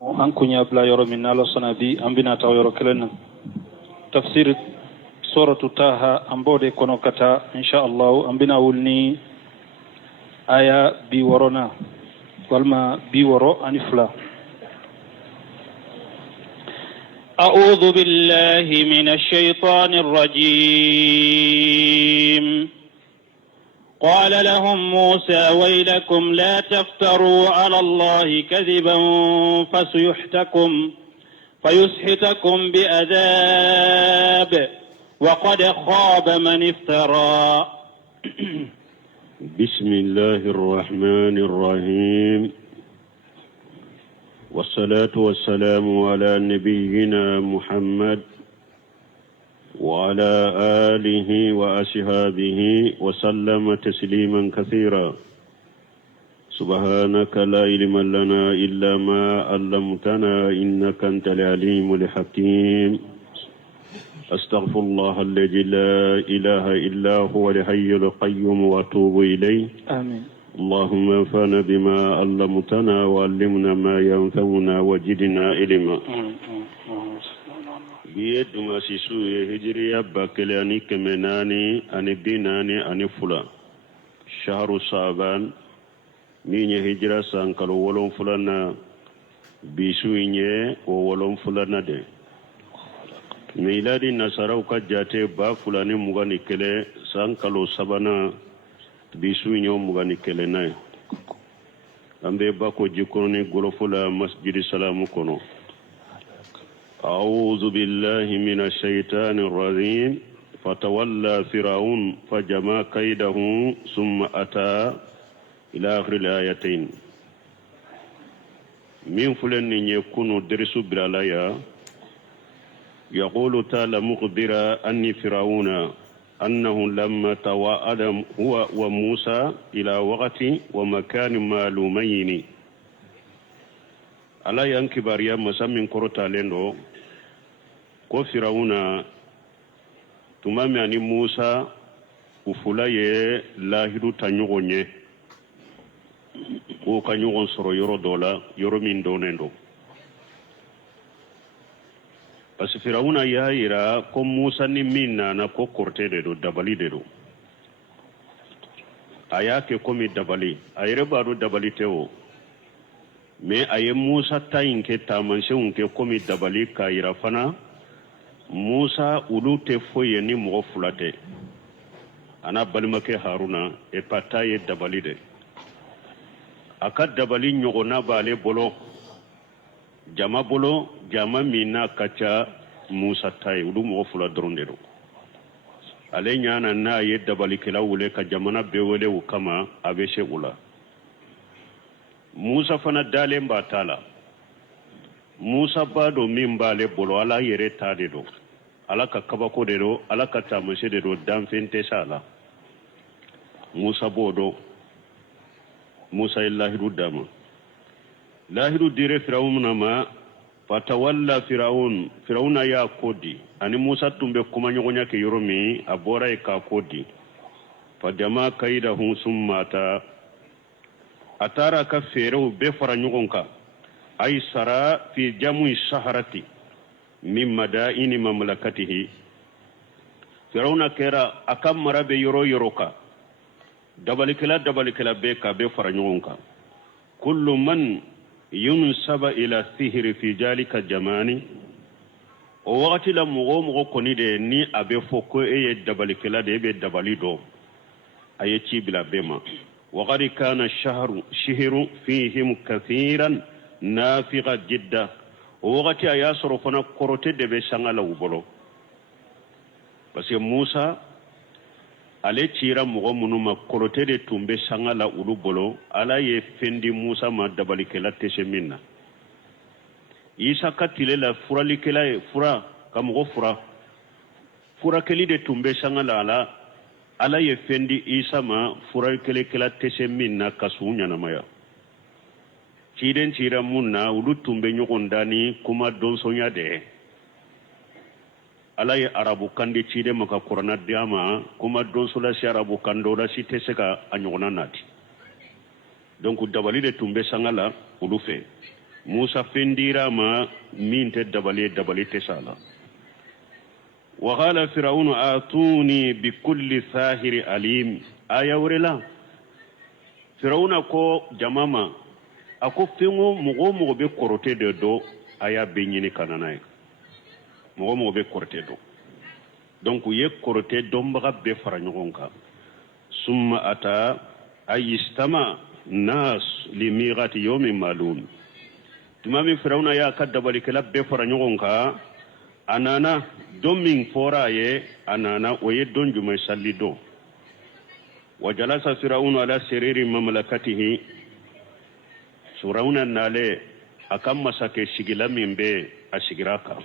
an kunya bla yoro min nalo sanabi ambina taw yoro kelen tafsir suratu taha ambode kono kata insha Allah ambina wulni aya bi worona walma bi woro anifla. أعوذ بالله من الشيطان الرجيم. قال لهم موسى ويلكم لا تفتروا على الله كذبا فيسحتكم بأذاب وقد خاب من افترى. بسم الله الرحمن الرحيم والصلاة والسلام على نبينا محمد وعلى آله وأصحابه وسلم تسليما كثيرا. سبحانك لا علم لنا إلا ما علمتنا إنك أنت العليم الحكيم. أستغفر الله الذي لا إله إلا هو الحي القيوم وأتوب إليه. آمين. اللهم انفعنا بما علمتنا وعلمنا ما ينفعنا وزدنا علما. بيد ما سيسوي هجريا باكلاني كمناني أني بيناني أني فلا شهر صعبان مين هجرة سانكالو ولون فلانا بيسويني وولون فلانا دي ميلادي نصارى وكجاتي با فلاني مغاني كله سانكالو سبانا بيسويني ومغاني كله ناي أمبي باكو جيكوني غرفولا مسجد السلام كونو. أعوذ بالله من الشيطان الرجيم. فتولى فرعون فجمع كيده ثم أتى إلى آخر الآيتين. من فلن يكون درس برالايا يقول تعالى مخبرا أني فرعون أنه لما توعد هو وموسى إلى وقت ومكان معلومين ala yan kibariya masa min korotalen do ko firawuna tuma mi ani musa ufula ye lahidu ta ɲɔgɔn ye ko ka ɲɔgɔn sɔrɔ yɔrɔ dɔ la yɔrɔ min donen do parce que firawuna y'a yira ko musa ni min nana ko korte de do dabali de do a y'a kɛ komi dabali a yɛrɛ b'a dɔn dabali tɛ o mais a ye musa ta in kɛ taamansenw kɛ komi dabali k'a yira fana musa olu tɛ foyi ye ni mɔgɔ fila tɛ a n'a balimakɛ haruna et pas ta ye dabali de a ka dabali ɲɔgɔnna b'ale bolo jama min n'a ka ca musa ta ye olu mɔgɔ fila dɔrɔn de don ale ɲana n'a ye dabalikɛla wele ka jamana bɛɛ wele o kama a bɛ se u la musa fana dalen b'a ta la musa b'a dɔn min b'ale bolo ala yɛrɛ ta de don ala ka kabako de don ala ka taamase de don danfɛn tɛ sa la musa b'o dɔn musa ye lahidu d'a ma lahidu dira firawuna ma fatawalla firawuna y'a ko di ani musa tun bɛ kumaɲɔgɔnya kɛ yɔrɔ min a bɔra yen k'a ko di fajama kaidahu summa ata a taara ka feerew bɛɛ fara ɲɔgɔn kan ay sara fi jamu saharati min madaini mamlakatihi firawuna kɛra a ka mara bɛ yɔrɔ yɔrɔ kan dabalikɛla bɛɛ ka bɛɛ fara ɲɔgɔn kan kullu man yunsaba ila sihiri fi jalika jamani o wagati la mɔgɔ kɔni de ni a bɛ fɔ ko e ye dabalikɛla de e bɛ dabali dɔn a ye ci bila bɛɛ ma وقد كان الشهر فيهم كثيرا نافقا جدا ووقت ياسر فنا كروت دبي سانغالا وبلو parce que Musa ale cira mɔgɔ minnu ma korote de tun bɛ sanga la olu bolo ala ye fɛn di Musa ma dabalikɛla tɛ se min na Isa ka tile la furalikɛla ye fura ka mɔgɔ furakɛli de tun bɛ sanga la ala ye fɛn di Isa ma furakɛlikɛla tɛ se min na ka sun ɲanamaya ciden cira mun na olu tun bɛ ɲɔgɔn da ni kuma dɔnsɔnya de ala ye arabu kan di ciden ma ka kuranna di a ma kuma dɔnsola si arabu kan dɔ la si tɛ se ka a ɲɔgɔnna nati donc dabali de tun bɛ sanga la olu fɛ musa fendira ma min te dabali tesala wa qala fir'aunu atuni bi kulli sahiri alim aya wurela fir'auna ko jamama ako fengo mogo be korote de do aya be nyini kananay mogo be korote do donc ye korote dombaga be fara nyogonka summa ata ayistama nas limirati yawmin malum tumami fir'auna ya kadabali kala be fara nyogonka anana domin fora ye anana oye don jumay salli do wajalasa fir'aunu ala siriri mamlakatihi fir'auna nale akam masake shigila mimbe ashigiraka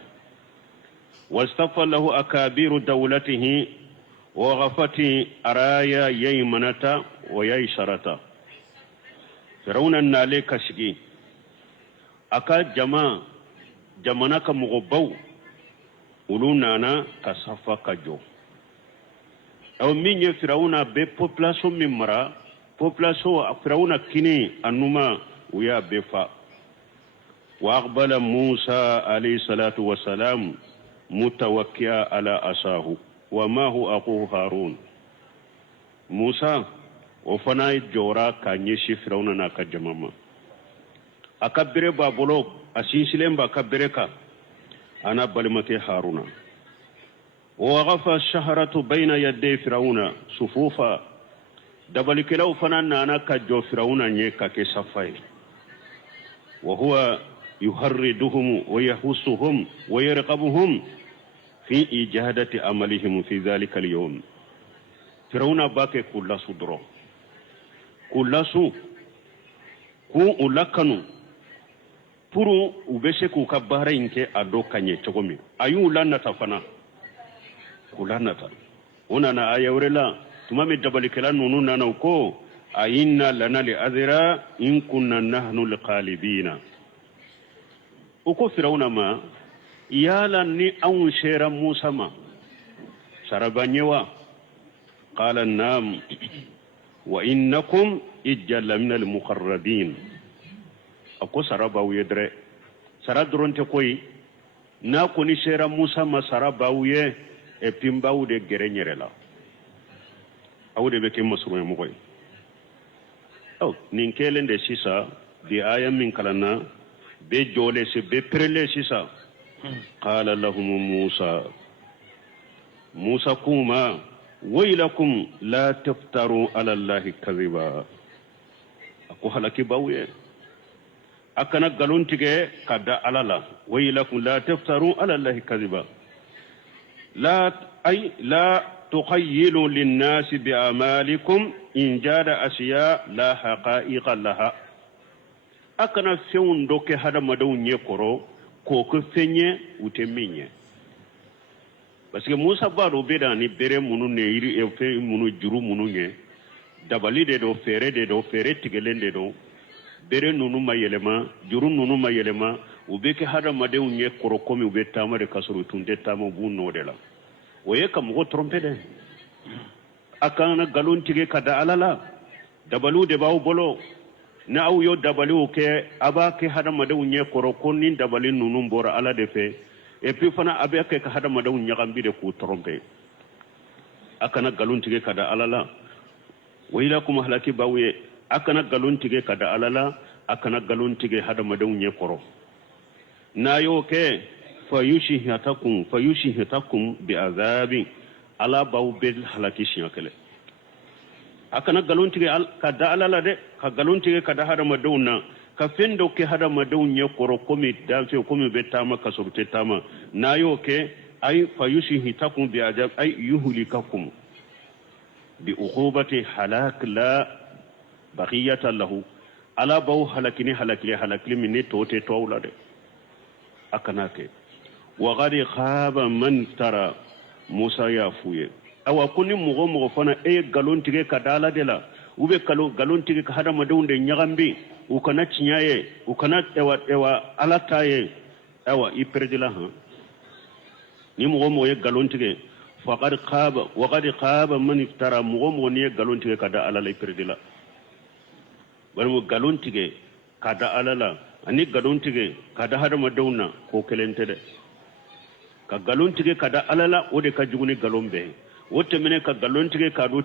wastafa lahu akabiru dawlatihi wa ghafati araya yaymanata wa yaysharata fir'auna nale kashigi aka jamana ka mugobaw ulu nana ka safa ka jo aw min ye fir'auna be population min mara population fir'auna kini anuma uya be fa wa aqbala musa alayhi salatu wassalam mutawakkia ala asahu wa ma hu aqu harun musa o fana jora ka nyeshi fir'auna na ka jamama akabire babolo asisilemba kabireka ana balimate haruna ووقف الشهرة بين يدي فرعون صفوفا دبلك لو فنانا أنا كجو فرعون نيكا كسفاي وهو يهردهم ويحثهم ويرقبهم في إجادة عملهم في ذلك اليوم فرعون باكي كل صدره كل سو كو أولكنو puru ubese ku ka baara in kɛ a dɔ ka ɲɛ cogo min a y'u lanata fana k'u lanata o nana aya wɛrɛ la tuma min dabalikɛla ninnu nana u ko a inna lana li azira in kunna nahnu liqalibina o ko firawuna ma yala ni anw sera musa ma saraba ɲɛ wa qala nam wa innakum ijjalla min almuqarrabin ako sarabawu ye dɛrɛ sara dɔrɔn tɛ koyi n'a kɔni sera musa ma sarabawu ye epimbawu de gɛrɛ n yɛrɛ la aw de bɛ kɛ masurunyamɔgɔ ye nin kɛlen de sisan bi aya min kalanna bɛ jɔlen se bɛ perelen sisan qala lahum musa kuma waylakum la taftaru ala allahi kadhiba ako halaki bawu ye akana galon tige kada alala waylakum la taftaru ala allahi kadhiba la tukhayyilu lin-nas bi amalikum in jada ashiya la haqa'iqa laha akana feun doke hada madaw nye koro ko ko fenye uteminye parce que musa baro beda ni bere munu ne iri e fe munu juru munu nye dabali de do fere tigelende do bere nunu mayelema juru nunu mayelema ubeke hada madew nye koro komi ube tamare kasuru tunde tamo bunno de la oye kam go trompe de akana galon tige kada alala dabalu de baw bolo na aw yo dabalu ke abake hada madew nye koro konni dabali nunu bora ala de fe et puis fana abeke ka hada madew nyagambi de ku trompe akana galon tige kada alala wayla kuma halaki bawye akana galon tige kada alala akana galon tige hada madew nye koro na yo ke fayushihatakum bi azabin ala baw bil halaki shiakele akana galon tige kada alala de ka galon tige kada hada madew na ka fendo ke hada madew nye koro komi danfe komi betama kasurte tama na yo ke ay fayushihatakum bi azab ay yuhlikakum bi uqubati halak la baqiyata lahu ala baw halakini minne tote tawla de akana ke wa qad khaba man tara musa ya fuye awa kuni mugo fana galon tige kadala de la ube galon tige ka hada madunde nyagambi ukana cinyaye ukana ewa alataye awa iperdila ha ni mugo galon tige faqad khaba wa qad khaba man tara mugo ni galon tige kada ala la iperdila barmu galon tige kada alala ani galon tige kada hada madawna ko kelente de ka galon tige kada alala o de ka juguni galon be wote mene ka galon tige ka do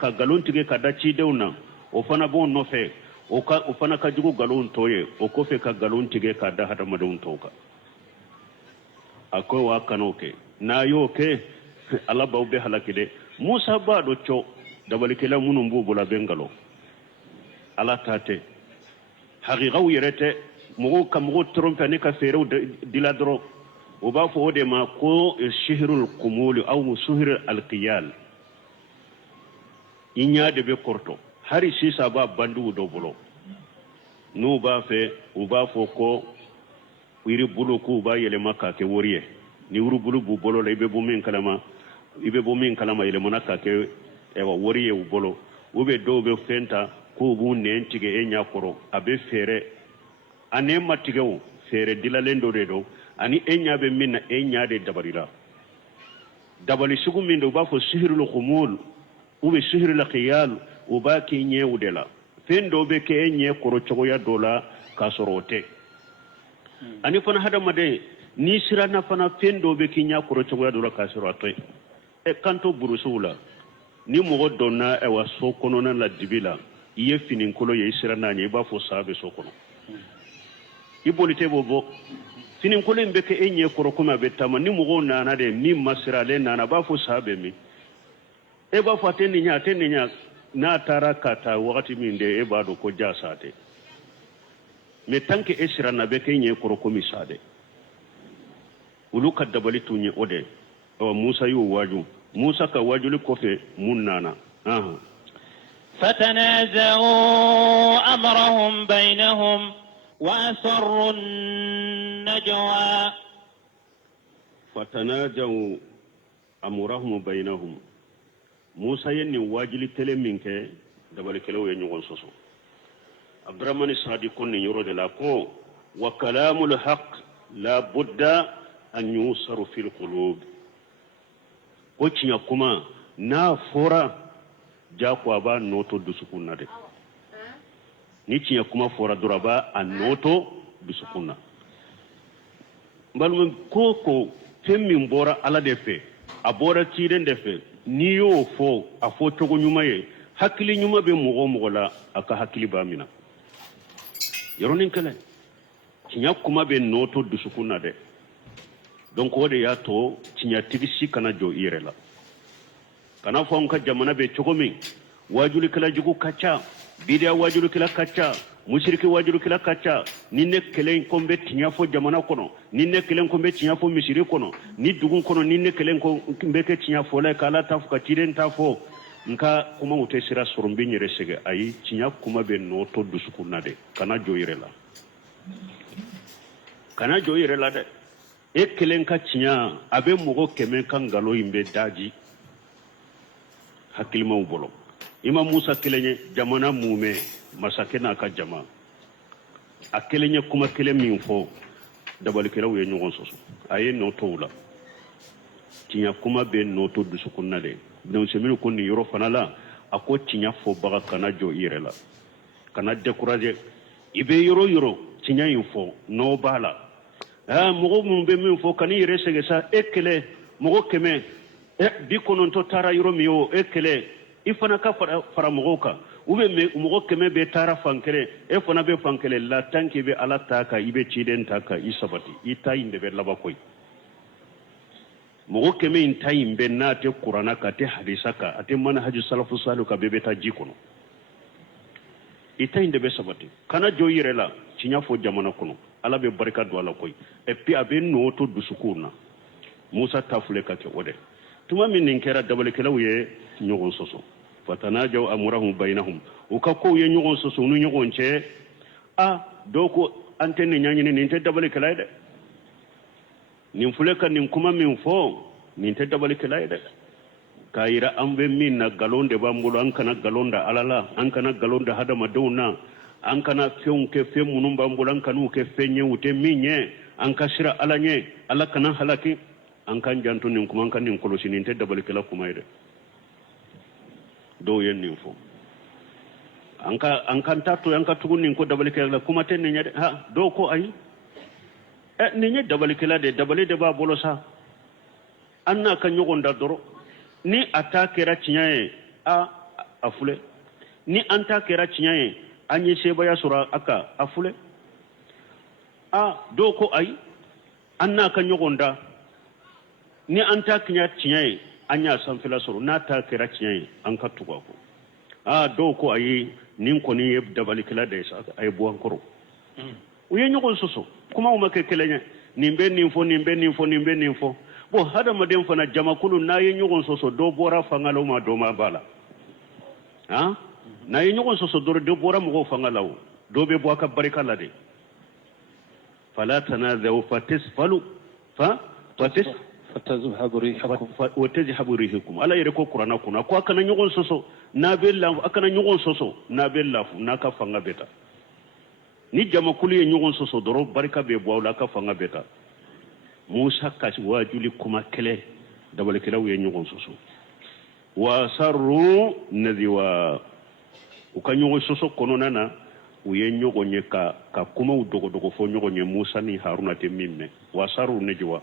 ka galon tige kada ci dewna o fana bon no fe o fana ka jugu galon toye o ko fe ka galon tige kada hada madawun toka ako wa kanoke na yo ke ala baw be halakide musa ba do cho dabalikela munum bu bula bengalo ala tate haqiqaw yerete mugo kam trompe ne ka ferew diladro o ba fo de ma ko shihrul qumul aw suhr al qiyal inya de be korto hari sisa ba bandu do bolo no ba fe o ba fo ko wiri bulu ku ba yele maka ke woriye ni wuru bulu bu bolo le be bu min kalama yele monaka ke ewa woriye u bolo ube do be fenta ko bu nen tige e nyakoro abe fere ane matigewo fere dilalendo do ani e nyabe minna e nyaade dabarila dabali sugu min do ba fo sihrul khumul ube sihrul qiyal o ba ke nyewdela fendo be ke e nyekoro chogoya dola kasorote ani fana hada made ni sirana fana fendo be ke nyakoro chogoya dola kasorote e kanto burusula ni mogo donna e wa sokono na la dibila iye finin kolo ye sirana ni ba fo sabe sokono ibolite bobo finin kolo mbeke enye koro kuma betama ni mogo nana de mi masira le nana ba fo sabe mi e ba fo tenni nya na tara kata wakati min de e ba do ko jasate me tanke e sirana be ke enye koro komi sade ulu kadabali tunye ode o musa yu waju موسى كواجل كوفي منانا فتنازعوا أمرهم بينهم وأسروا النجوى فتنازعوا أمرهم بينهم موسى يني واجل تلمينك دبل كلو ينيون سوسو عبد الرحمن الصادق كن يرد لاكو وكلام الحق لا بد أن يوصر في القلوب ko cinya kuma na fora jakwa ba noto dusukunna de ni cinya kuma fora duraba a noto dusukunna balum ko temmin bora ala de fe a bora tiden de fe ni yo fo a fo togo nyuma ye hakili nyuma be mogo la aka hakili ba mina yoronin kala cinya kuma be noto dusukunna de donc wode ya to cinya tigisi kana jo irela kana fonka jamana be chogomin wajuli kala jugu kacha bidia wajuli kala kacha mushriki wajuli kala kacha ninne kelen kombe tinya fo jamana kono ninne kelen kombe tinya fo misiri kono ni dugun kono ninne kelen kombe ke tinya fo la kala tafu ka tiren tafo nka kuma utesira sorombi nyere sege ayi tinya kuma be no to dusukunna de kana jo irela de e kelen ka tinya abe mogo kemen kan galo imbe daji hakilima bolo ima musa kelenye jamana mume masake na ka jama a kelenye kuma kelen min fo dabal kelaw ye nyogon soso aye no towla tinya kuma be no to dusukunna de don seminu ko ni yoro fanala ako tinya fo baga kana jo irela kana décourager ibe yoro tinya info no bala mogo mun be min fo kani yere sege sa ekele mogo keme bi konon to tara yoro miyo ekele ifana ka fara mogo ka ube mogo keme be tara fankele fana be fankele la tanki be ala taka ibe ciden taka isabati ita inde be laba koy mogo keme inta imbe na te qur'ana ka te hadisa ka ate manhaju salafu salu ka be beta jikono ita inde be sabati kana joyire la cinya fo jamana kono ala be barka do ala koy e pi abe no to dusukuna musa tafule ka ke ode tuma min nin kera dabale kelaw ye nyogon soso fatanajaw amrahum bainahum o ka ko ye nyogon soso nu nyogon che doko antenne nyanyini nin te dabale kelay de nin fule kan nin kuma min fo nin te dabale kelay de kayira ambe min na galonde bambulo an kana galonda alala an kana galonda hadama dawna an kana fenke femunum bambulan kanu ke fenye ute minye an kasira alanye ala kana halaki an kan jantu nin kuma kan nin kolosi nin te dabal kala kuma ide do yen nin fo anka tato yanka tugunin ko dabali kala kuma ten ne ha do ko ay ni nya dabali kala de dabali de ba bolosa anna kan nyogon da doro ni attaque ra tiñaye a fule ni anta kera tiñaye anyi seba ya sura aka a fule do ko ay anna kan nyogonda ni anta kinya tiñaye anya san fila suru na ta kera tiñaye an ka tuga ko do ko ay nin ko ni dabali kala de sa ay buwan koro uye nyogon soso kuma o make kelenya nimbe ninfo bo hada maden fana jamakulu na ye nyogon soso do bora fangalo ma do ma bala na ye nyogon soso do bora mo fangalo do be bo aka barika lade fala tanazu fatisfalu fatazhabu rihukum wa tazhabu rihukum ala yere ko qur'ana kuna ko aka na nyogon soso na bella aka na nyogon soso na bella na ka fanga beta ni jamakulu ye nyogon soso do barika be bo la ka fanga beta Musa kasi wajuli kuma kele dabal kele wuye nyogon soso wa sarru nadhiwa ukanyogo soso kono nana wuye nyogon nye ka kuma udogo fo nyogon nye Musa ni Haruna te mimme wa sarru nadhiwa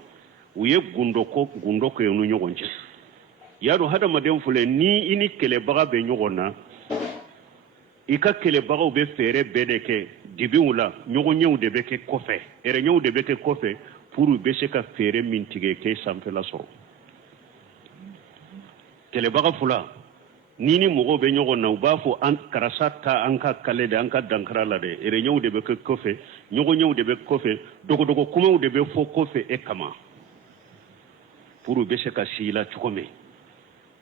wuye gundo ko yonu nyogon je yaro hada madem fule ni ini kele baga be nyogon na ika kele baga be fere bedeke dibi wula nyogon nyew de beke kofe ere nyew de beke kofe puru bese ka fere mintige ke sampela soro kele baga fula nini mogo be nyogo na ubafo an karasata anka kale de anka dankara la de ere nyew de be kofe nyogo nyew de be kofe dogo kuma de be fo kofe e kama puru bese ka sila chukome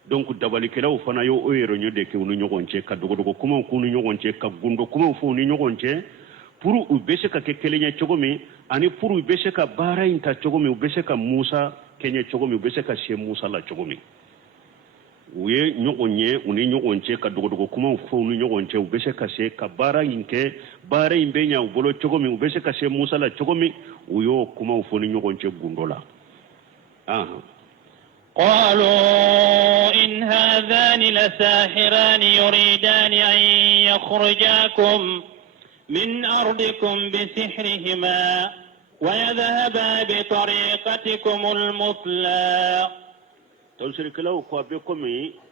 donc dabali kela o fana yo o yero nyode ke unu nyogo nche ka dogo kuma ku unu nyogo nche ka gundo kuma fo unu nyogo nche puru ubese ka kekelenya chogome ani puru ubese ka bara inta chogome ubese ka Musa kenye chogome ubese ka she Musa la chogome uye nyogonye uni nyogonche ka dogo kuma ufo uni nyogonche ubese ka she ka bara inke bara imbenya ubolo chogome ubese ka she Musa la chogome uyo kuma ufo uni nyogonche gundola قالوا إن هذان لساحران يريدان أن يخرجاكم من أرضكم بسحرهما ويذهبا بطريقتكم المثلى تنسرك له قابلكم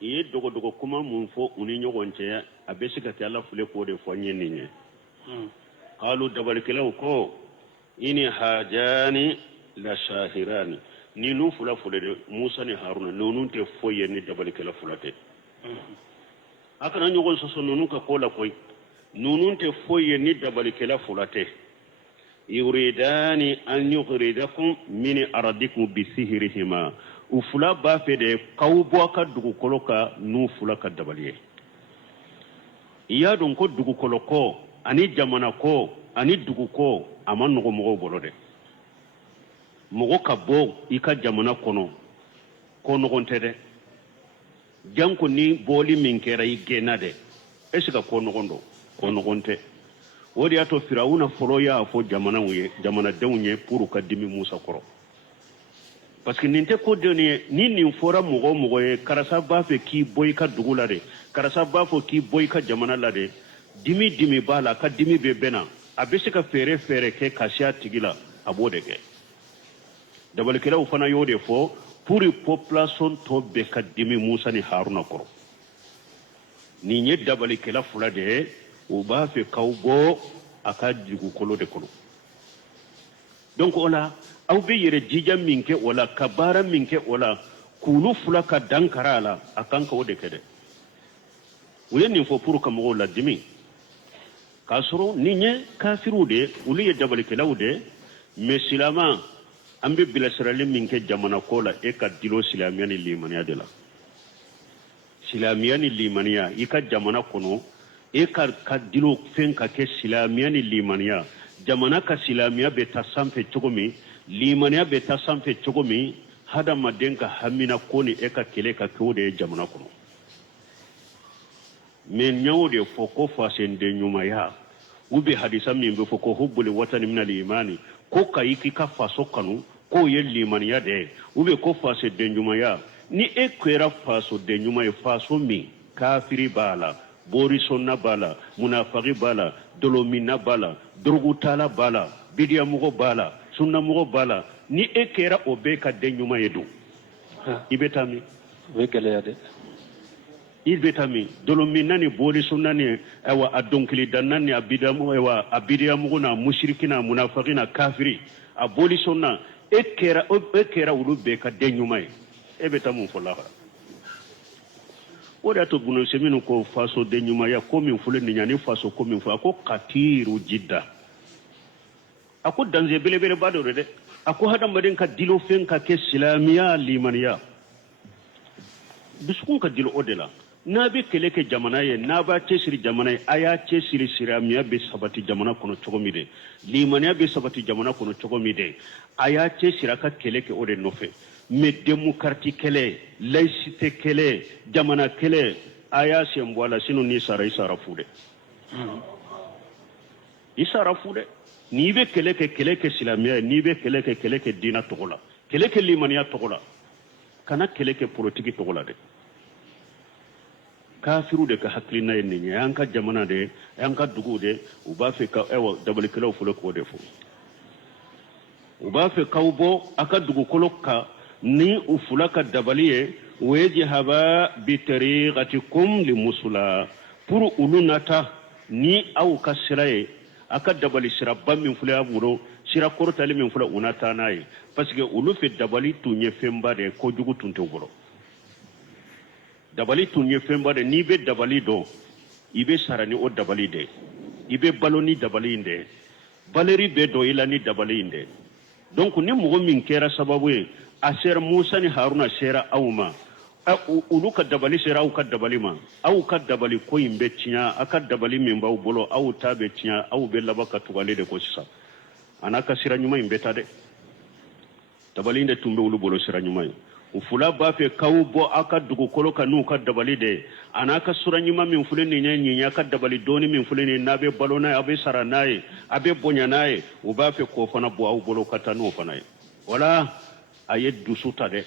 يدغدغ كما منفو ونينيو غونچه ابيسك تيالا فليكو دي فنينيني قالوا دبرك له كو اني حاجاني لساحران نينو فلا فله موسى ني هارون نونون تي فوي ني دبرك له فلته akana nyogon soso nonu ka kola koy nunun te foye ni dabali kela fulate yuridani an yukhrijakum min aradikum bisihrihima ufula ba fede kawbo ka dugu koloka nu fula ka dabaliye iya don ko dugu koloko ani jamana ko ani dugu ko aman no mo bolode mogo ka bo ika jamana kono ko no gontede janko ni boli min kera igenade esika ko no gondo kono gonte wodi ato firawuna foroya fo jamana dewnye pour ka dimi Musa koro parce que ninte ko doni ni fora mogo e karasa ba fe ki boy ka dugula de karasa ba fo ki boy ka jamana la de dimi bala ka dimi be bena abese ka fere ke kasya tigila abode ke dabal kila ufana yode fo pour population to be ka dimi Musa ni Haruna koro ni nye dabal kila fula de uba fe kawbo aka jugu kolo de kolo donc ola aw be yere jija minke wala kabara minke wala kulu fula ka dankarala akan ka wode kede woni fo pour ka mo la dimi kasoro ninye kafiru de uli dabal kelawde mesilama ambe bilasrali minke jamana kola e ka dilo silamiyani limaniya de la silamiyani limaniya ika jamana kono e ka dilo fen ka ke silamiyani limaniya jamana ka silamiya be tasamfe chogomi limaniya be tasamfe chogomi hada madenka hamina koni e ka kele ka kode jamana kono men nyawde foko fasende nyuma ya ube hadisa mimbe foko hubbuli watani minal imani ko kayiki ka faso kanu ko ye limaniya de ube ko fasende nyuma ya ni e kwera faso de nyuma e faso mi kafiri bala bori sonna bala munafaqi bala dolomina bala durgutala bala bidiya mugo bala sunna mugo bala ni ekera obeka denyuma yedu ibetami wegeleyade ibetami dolomina ni bori sunna ni ewa adonkili danani abidamu ewa abidiya mugo na mushrikina munafaqina kafiri a boli sunna ekera ulu beka denyuma ebetamu folaha o da to bunu seminu ko faso denyuma ya komi fule ni nyani faso komi fu ako katiru jidda ako danze bele bele bado de ako hada madin ka dilo fen ka ke islamiya limaniya biskun ka dilo odela na be kele ke jamana ye na ba ce siri jamana ye aya ce siri islamiya be sabati jamana kono chogomi de limaniya be sabati jamana kono chogomi de aya ce sira ka kele ke ode nofe mais démocratie kele laïcité kele jamana kele aya sembola sino ni sara isara fude isara fude ni be kele ke islamiya ni be kele ke dina togola kele ke limaniya togola kana kele ke politique togola de kafiru de ka haklina yenni yanka jamana de yanka dugu de uba fe ka ewa dabali kelo fulo ko de fu uba fe kawbo aka dugu koloka ni ufulaka dabaliye weji haba bi tariqatikum li musula pour ulunata ni au kasiraye aka dabali sira bammin fula buro sira kortali min fula unata nayi parce que ulu fe dabali tunye femba de ko jugu tunte buro dabali tunye femba de ni be dabali do ibe sarani o dabali de ibe baloni dabali inde baleri be do ilani dabali inde donc ni mugo min kera sababu aser Musa ni Haruna sera awma ulu ka dabali sera au ka dabali ma au ka dabali ko imbe tinya aka dabali min baw bolo au tabe tinya au be labaka tugale de ko sisa anaka sira nyuma imbe tade dabali inde tumbe ulu bolo sira nyuma ufula ba fe kawbo aka dugu kolo kanu ka dabali de anaka sura nyuma min fule ni nya ka dabali doni min fule ni nabe balona abe sara nae abe bonya nae uba fe ko fana bo au bolo katanu fana wala ayed dusuta de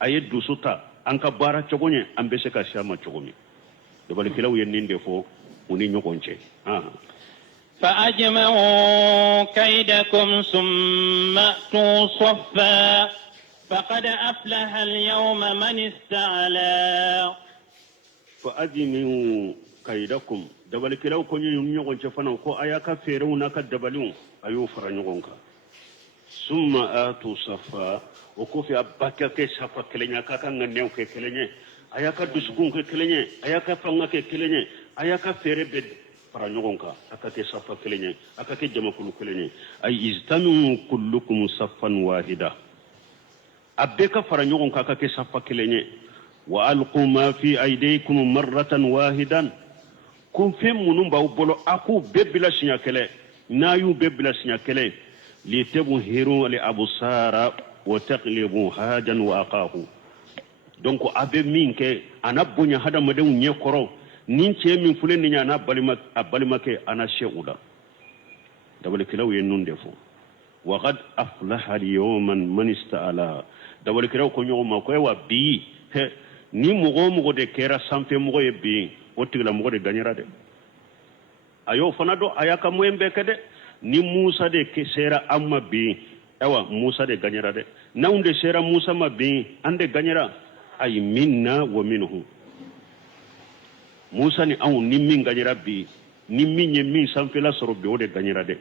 ayed dusuta anka bara chogonye ambese ka shama chogomi dabali kilaw yeninde fo uni nyogonche فأجمعوا كيدكم ثم أتوا صفا فقد أفلح اليوم من استعلى فأجمعوا كيدكم dabali kilaw ko nyogonche fana ko ayaka ferewuna ka dabalun ayo fara nyogonka summa atu safa o ko fi abaka ke safa kelenya ka kan new ke kelenye ayaka dusukun ke kelenye ayaka fanga ke kelenye ayaka fere be para nyogonka aka ke safa kelenye aka ke jama kulu kelenye ay iztamu kullukum saffan wahida abeka para nyogonka aka ke safa kelenye wa alqu ma fi aydaykum marratan wahidan kun fi munum baw bolo aku bebila sinya kele nayu bebila sinya kele لتبهروا لأبصار وتقلبوا هاجا وأقاه donc abe minke anabonya hada madew nyekoro ninche min fulen nya na balimake ana sheuda dabale kilaw yenun defo wa qad aflaha al-yawman man ista'ala dabale kilaw ko nyoma ko wa bi he ni mugo de kera sampe mugo e bi o tigla mugo de ganyara de ayo fanado ayaka moyembe kede ni Musa de ke sera amma bi ewa Musa de ganyara de naunde sera Musa ma bi ande ganyara ay minna wa minhu Musa ni awu ni min ganyara bi ni min ye min sanfela soro be o de ganyara de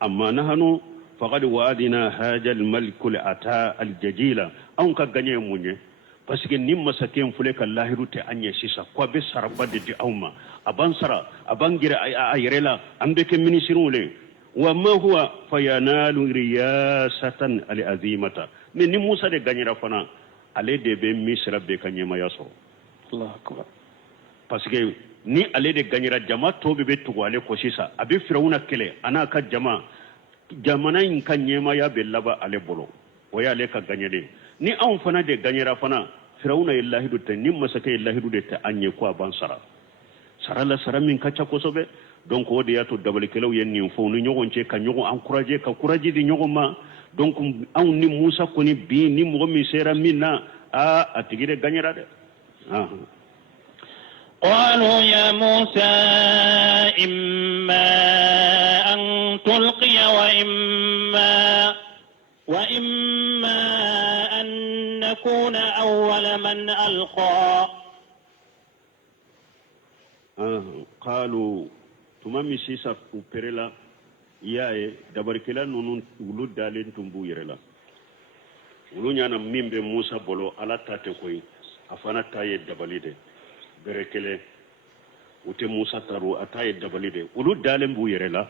amma nahanu faqad wa'adina haja al-malik al-ata al-jajila an ka ganye munye parce que ni masaken fule ka lahiru te anye sisa ko be saraba de di awma abansara abangira ayirela ambe ke minisirule وما هو فينال رياسة العظيمة من موسى de gagnera fana ale de be misra be kanyema yaso Allah akbar parce que ni ale de gagnera jama to be tugo ale ko sisa abi firawuna kele ana ka jamana in kanyema ya be laba ale bolo o ya ale ka gagnede ni an fana de gagnera fana firawuna illahi du te ni masake illahi du de te anye ko abansara sarala saramin kacha ko sobe donc o de yato dabal kelaw yenni fo ni nyogon ce ka nyogon encourager ka courage di nyogon ma donc an ni Musa ko ni bi ni mo mi sera minna a atigire gagnera de قالوا يا موسى إما أن تلقي وإما أن نكون أول من ألقى قالوا تمامي سيسا وبرلا ياي دبركلا نونو ولود دالين تنبو يرلا ولو نانا ميمبي موسى بولو على تاتي كوي afana taye dabalide berekele ute musa taru ataye dabalide ulu dalen bu yerela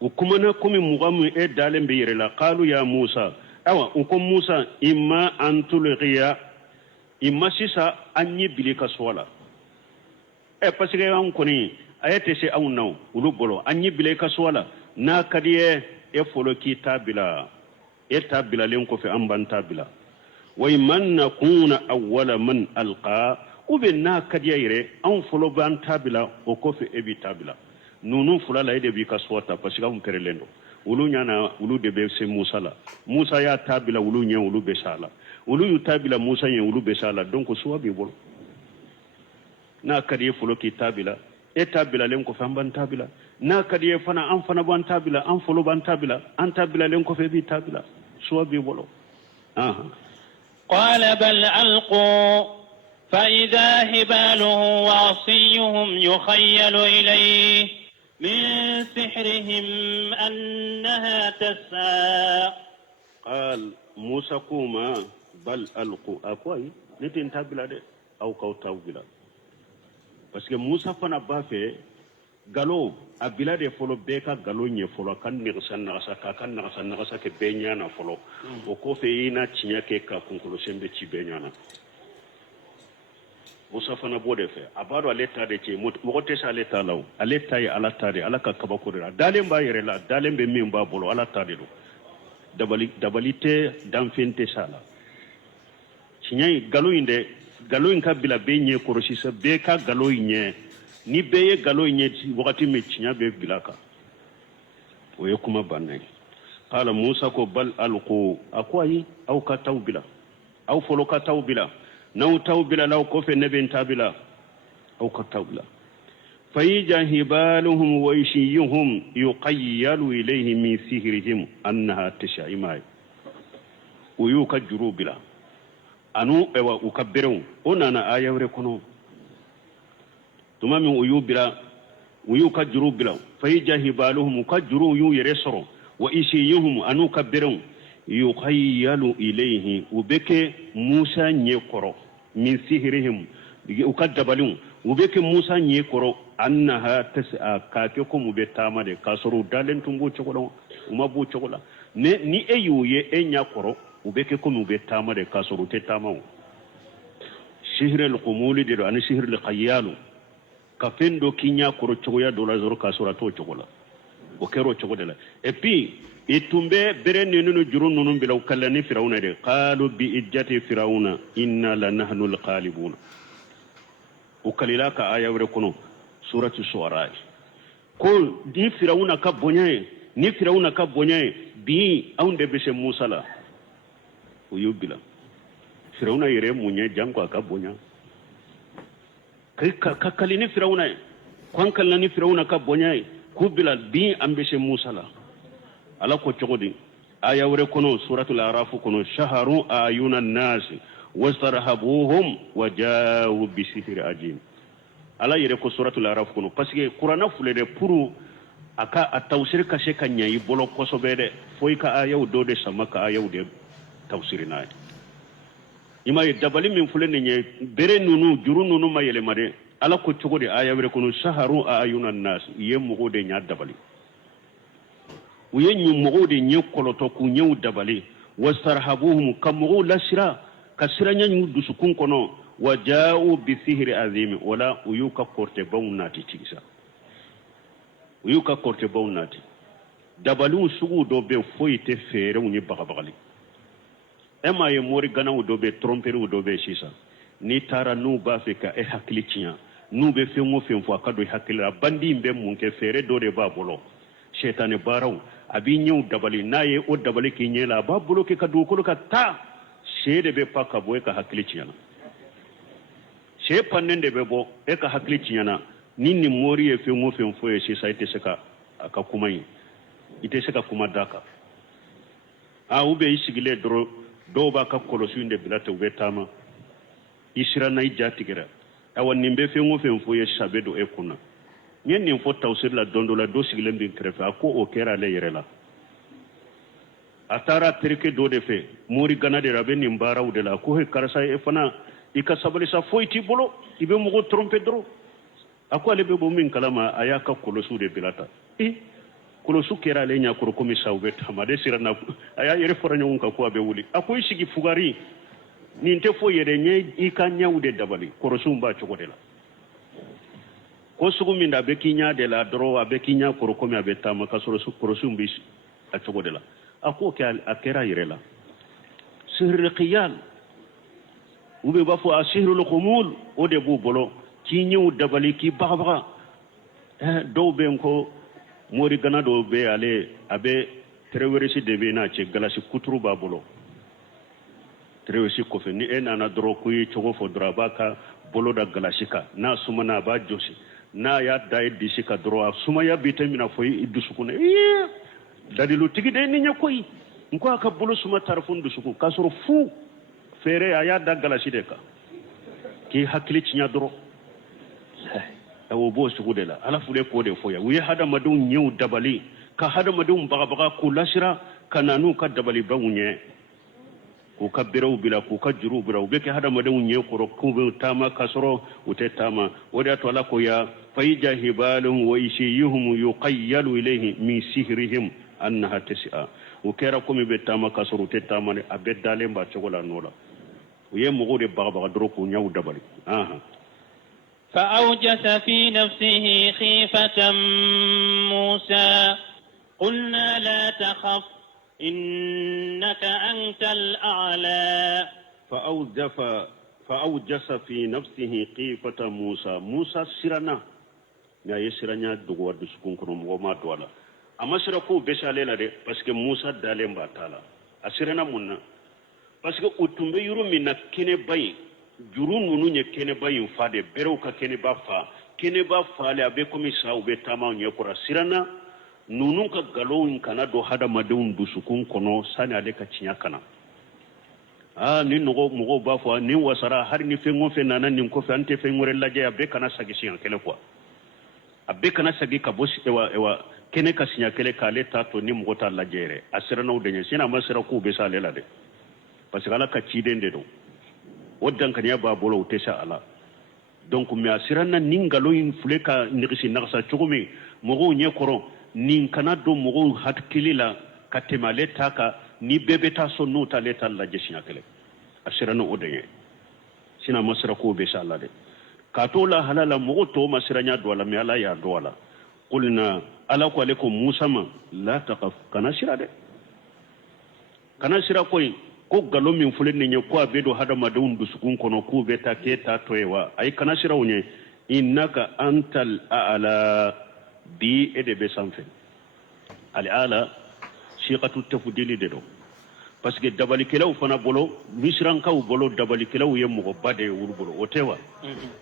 ukumana kumi mugamu e dalen be yerela qalu ya musa awa ukum musa imma an tulqiya imma sisa anyi bilika sola parce que an koni ayete se aw naw ulu bolo anyi bilika sola na kadiye e folo ki tabila e tabila len ko fe amban tabila وَإِمَّنْ نَكُونَ أَوَّلَ مَنْ أَلْقَى وبنا كديره أن فلو بان تابلا وكوفي أبي تابلا نونو فلا لا يدبي كسوتا بسيكم كرلندو ولو نانا ولو دبي سي موسى يا تابلا ولو نيا ولو بسالا ولو يتابلا موسى يا ولو بسالا دونك سوا بيبول na kadiye folo ki tabila e tabila len ko famban tabila na kadiye fana an fana ban tabila an folo ban tabila an tabila len ko fe bi tabila suwa bi bolo قال بل ألقوا فإذا هبالهم وعصيهم يخيل إليه من سحرهم أنها تسعى قال موسى كوما بل ألقوا أكوي نتين تابلا دي أو كو تابلا parce que Musa fana ba fe galo abila de folo beka galo nye folo kan ni san ke benya na folo o ko fe ina tinya ke ka kunkulo sembe ci benya na Musa fana bode fe abaro aleta de ci mo ko sa aleta law aleta ya alata de alaka kaba ko dira dalen ba yere la dalen be min ba bolo alata de do dabalite damfente sala tinya galo inde galo in ka bila be nye korosi sa be ka galo nye ni be ye galo nye wakati me chinya be bila ka o ye kuma banne qala musa ko bal alqu akwai au ka tawbila au folo ka tawbila naw tawbila law ko fe neben tabila au ka tawbila fayija hibaluhum wa ishiyuhum yuqayyalu ilayhi min sihrihim annaha tashaimai uyuka jurubila anu ewa ukabbiru onana ayawre kono tuma min uyubira uyuka jurubila fayija hibaluhum kajuru yu yeresoro wa ishiyuhum anu kabbiru yuqayyalu ilayhi ubeke musa nyekoro min sihrihim ukadabalun ubeke musa nyekoro annaha tas'a kake ko mu betama de kasoro dalen tumbo chokola uma bu chokola ne ni eyuye enya koro ubeke ko mu betama de kasoro tetama sihr al-qumuli de an sihr al-qayyal ka fendo kinya koro chokoya dola zoro kasoro to chokola o kero chokola et puis itumbe bere nenu jurun nunu bilaw kallani firawna de qalu bi ijjati firawna inna lanahnu al-qalibun ukalilaka ayawre kono suratu shuara ko di firawna ka bonyaye ni firawna ka bonyaye bi aunde bese musa la o yubila firawna yere munye jango ka bonya kai ka kalini firawna kon kallani firawna ka bonyaye ko bilal bi ambese musa la ala ko chogodi ayawre kono suratul araf kono shaharu ayunan nas wastarhabuhum waja'u bi sihri ajim ala yere ko suratul araf kono parce que qur'ana fulede pour aka atawsir ka se kanya yi bolo ko sobede foy ka ayaw do de samaka ayaw de tawsirina ima yi dabali min fulene nye bere nunu juru nunu mayele made ala ko chogodi ayawre kono shaharu ayunan nas yemu de nya dabali uye nyumo de nye koloto ku nyew dabali wastarhabuhum kamu lasira kasiranya nyu dusukun kono waja'u bi sihri azim wala uyuka korte bawnati tigisa uyuka korte bawnati dabalu sugu do be foyite fere unyi bagabagali ema ye mori gana do be tromper do be sisa ni tara nu ba fika e haklichiya nu be fe mo fe fo akado hakila bandi mbe munke fere do de ba bolo shetane baraw abi nyu dabali naye o dabali ki nyela ba bolo ke kadu ko ka ta shede be paka boy ka haklichiya ce pannen de bebo e ka hakli tinyana ninni mori e fe mo fe foye ci sa ite seka aka kuma yi ite seka kuma daka a ube isigile dro do ba ka kolosu inde bilata ube tama isira na ijatigera awan nimbe fe mo fe foye sabedo e kuna nyen ni fo tawsir la dondo la do sigile mbin krefa ko o kera le yerela atara terke do de fe mori gana de rabe ni mbara u de la ko he karasa e fana ika sabali sa foyti bolo ibe mo go tromper dro akwa lebe bo min kalama ayaka kolosu de bilata kolosu kera le nya ko komi sa ubet hamade sirana aya yere foranyo nka ko abe wuli akoy sigi fugari ni nte fo yere nye ika nyawde dabali kolosu mba chokodela ko sugu min da be kinya de la dro abe kinya ko komi abe tama kasoro su kolosu mbi a chokodela ako ke akera yere la sirr qiyal ube ba fo asirul khumul o de bu bolo ki ñew dabali ki baxa do ben ko mori gana do be ale abe trewresi de be na ci galasi kuturu ba bolo trewresi ko fe ni na dro ko yi chogo fo drabaka bolo da galasi ka na sumana ba josi na ya dai disika dro suma ya bitamina fo yi dusukune dadilu tigi de ni ñakoy nko aka bolo suma tarfun dusuku kasoro fu fere aya da galasi de ka ki hakli ci nya dro awo bo sugu de la ala fule ko de foya wi hada madun nyew dabali ka hada madun baga ku lasira kananu ka dabali bawunye ko ka biraw bila ko ka juru biraw be ke hada madun nyew ko ko be tama kasoro ute tama wada to ala ko ya fayja hibalum wa ishiyuhum yuqayyalu ilayhi min sihrihim annaha tas'a o kera ko mi be tama kasoro te tama ne abedale mba chogola nola wiye mo de baga dro ko nyaw dabali فأوجس في نفسه خيفة موسى قلنا لا تخف إنك أنت الأعلى فأوجس في نفسه خيفة موسى سرنا يا يسرنا دوغوا دسكون كرم وما دولا أما سركو بسالة لده بس موسى دالم باتالا أسرنا منا بس كأتومبي يرو منا كني باي juru nunu nye kene ba yin fade berew ka kene ba fa le abe komi sa ube tama nye kura sirana nunu ka galowin kana do hada madun dusukun kono sani ale ka cinya kana ni mogo ba fa ni wasara har ni fengo fe nana ni ko fe ante fe ngore laje abe kana sagi sinya kele kwa abe kana sagi ka bosi ewa kene ka sinya kele ka le tato ni mogo ta lajere asirana udenye sina masira ku be sa le lade parce que ala ka cidende do wodan kan ya ba bolo utesha ala donc mi asirana ningalo in fuleka nirisi naksa chugumi mogo nye koro nin kanado mogo hatkilila katemale taka ni bebeta so nuta leta la jesina kele asirana odenye sina masra ko be sha ala de katola halala mogo to masiranya do ala mi ala ya do ala qulna ala ko alaikum musa ma la taqaf kana sira koy ko galo min fulen ne ko abedo hada madun dusukun kono ku beta keta toyewa ay kana sirawne innaka antal a'la bi edebe sanfe al ala shiqatu tafdili de do parce que dabali kelaw fana bolo misran kaw bolo dabali kelaw yemmo ko bade wulbolo o tewa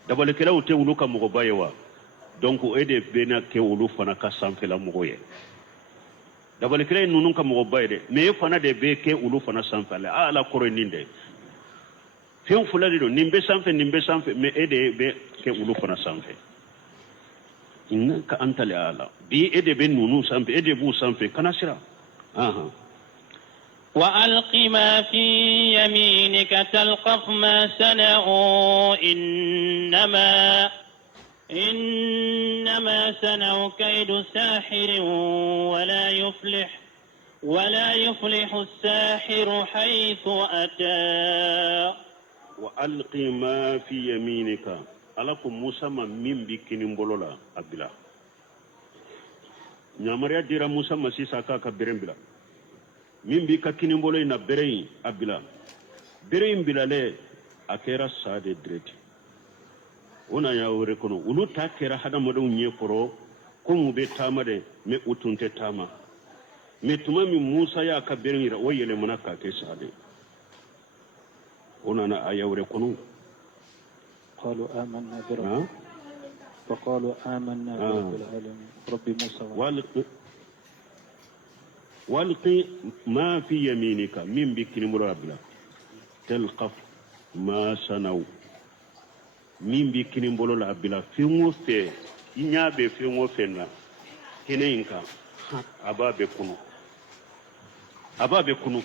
dabali kelaw te wuluka mo ko bayewa donc ede bena ke wulu fana ka sanfe la mo ye dabali kele nunun ka mo bayde me fana de be ke ulu fana sanfale ala koroninde fen fulade do nimbe sanfe me ede be ke ulu fana sanfe innaka antal ala bi ede be nunu sanfe ede bu sanfe kana sira وألق ما في يمينك تلقف ما صنعوا إنما صنعوا كيد ساحر ولا يفلح الساحر حيث أتى وألق ما في يمينك ألكم موسى من بكين بولولا أبلا نعمريا ديرا موسى مسيسا كاكا برين بلا من بكين بولولا نبرين أبلا برين بلا لي أكيرا سادة دريتي ona ya wore kono ulu takera hada modon nye koro ko mu be tama de me utunte tama me tuma mi musa ya kabirira wayele munaka ke sade ona na aya wore kono قالوا آمنا برب فقالوا آمنا برب العالمين رب موسى والقي ما في يمينك من بكر مرابلا تلقف ما صنعوا min bi kinin bolo la bila fiŋo fe inya be fiŋo fe na hinenka ababe kunu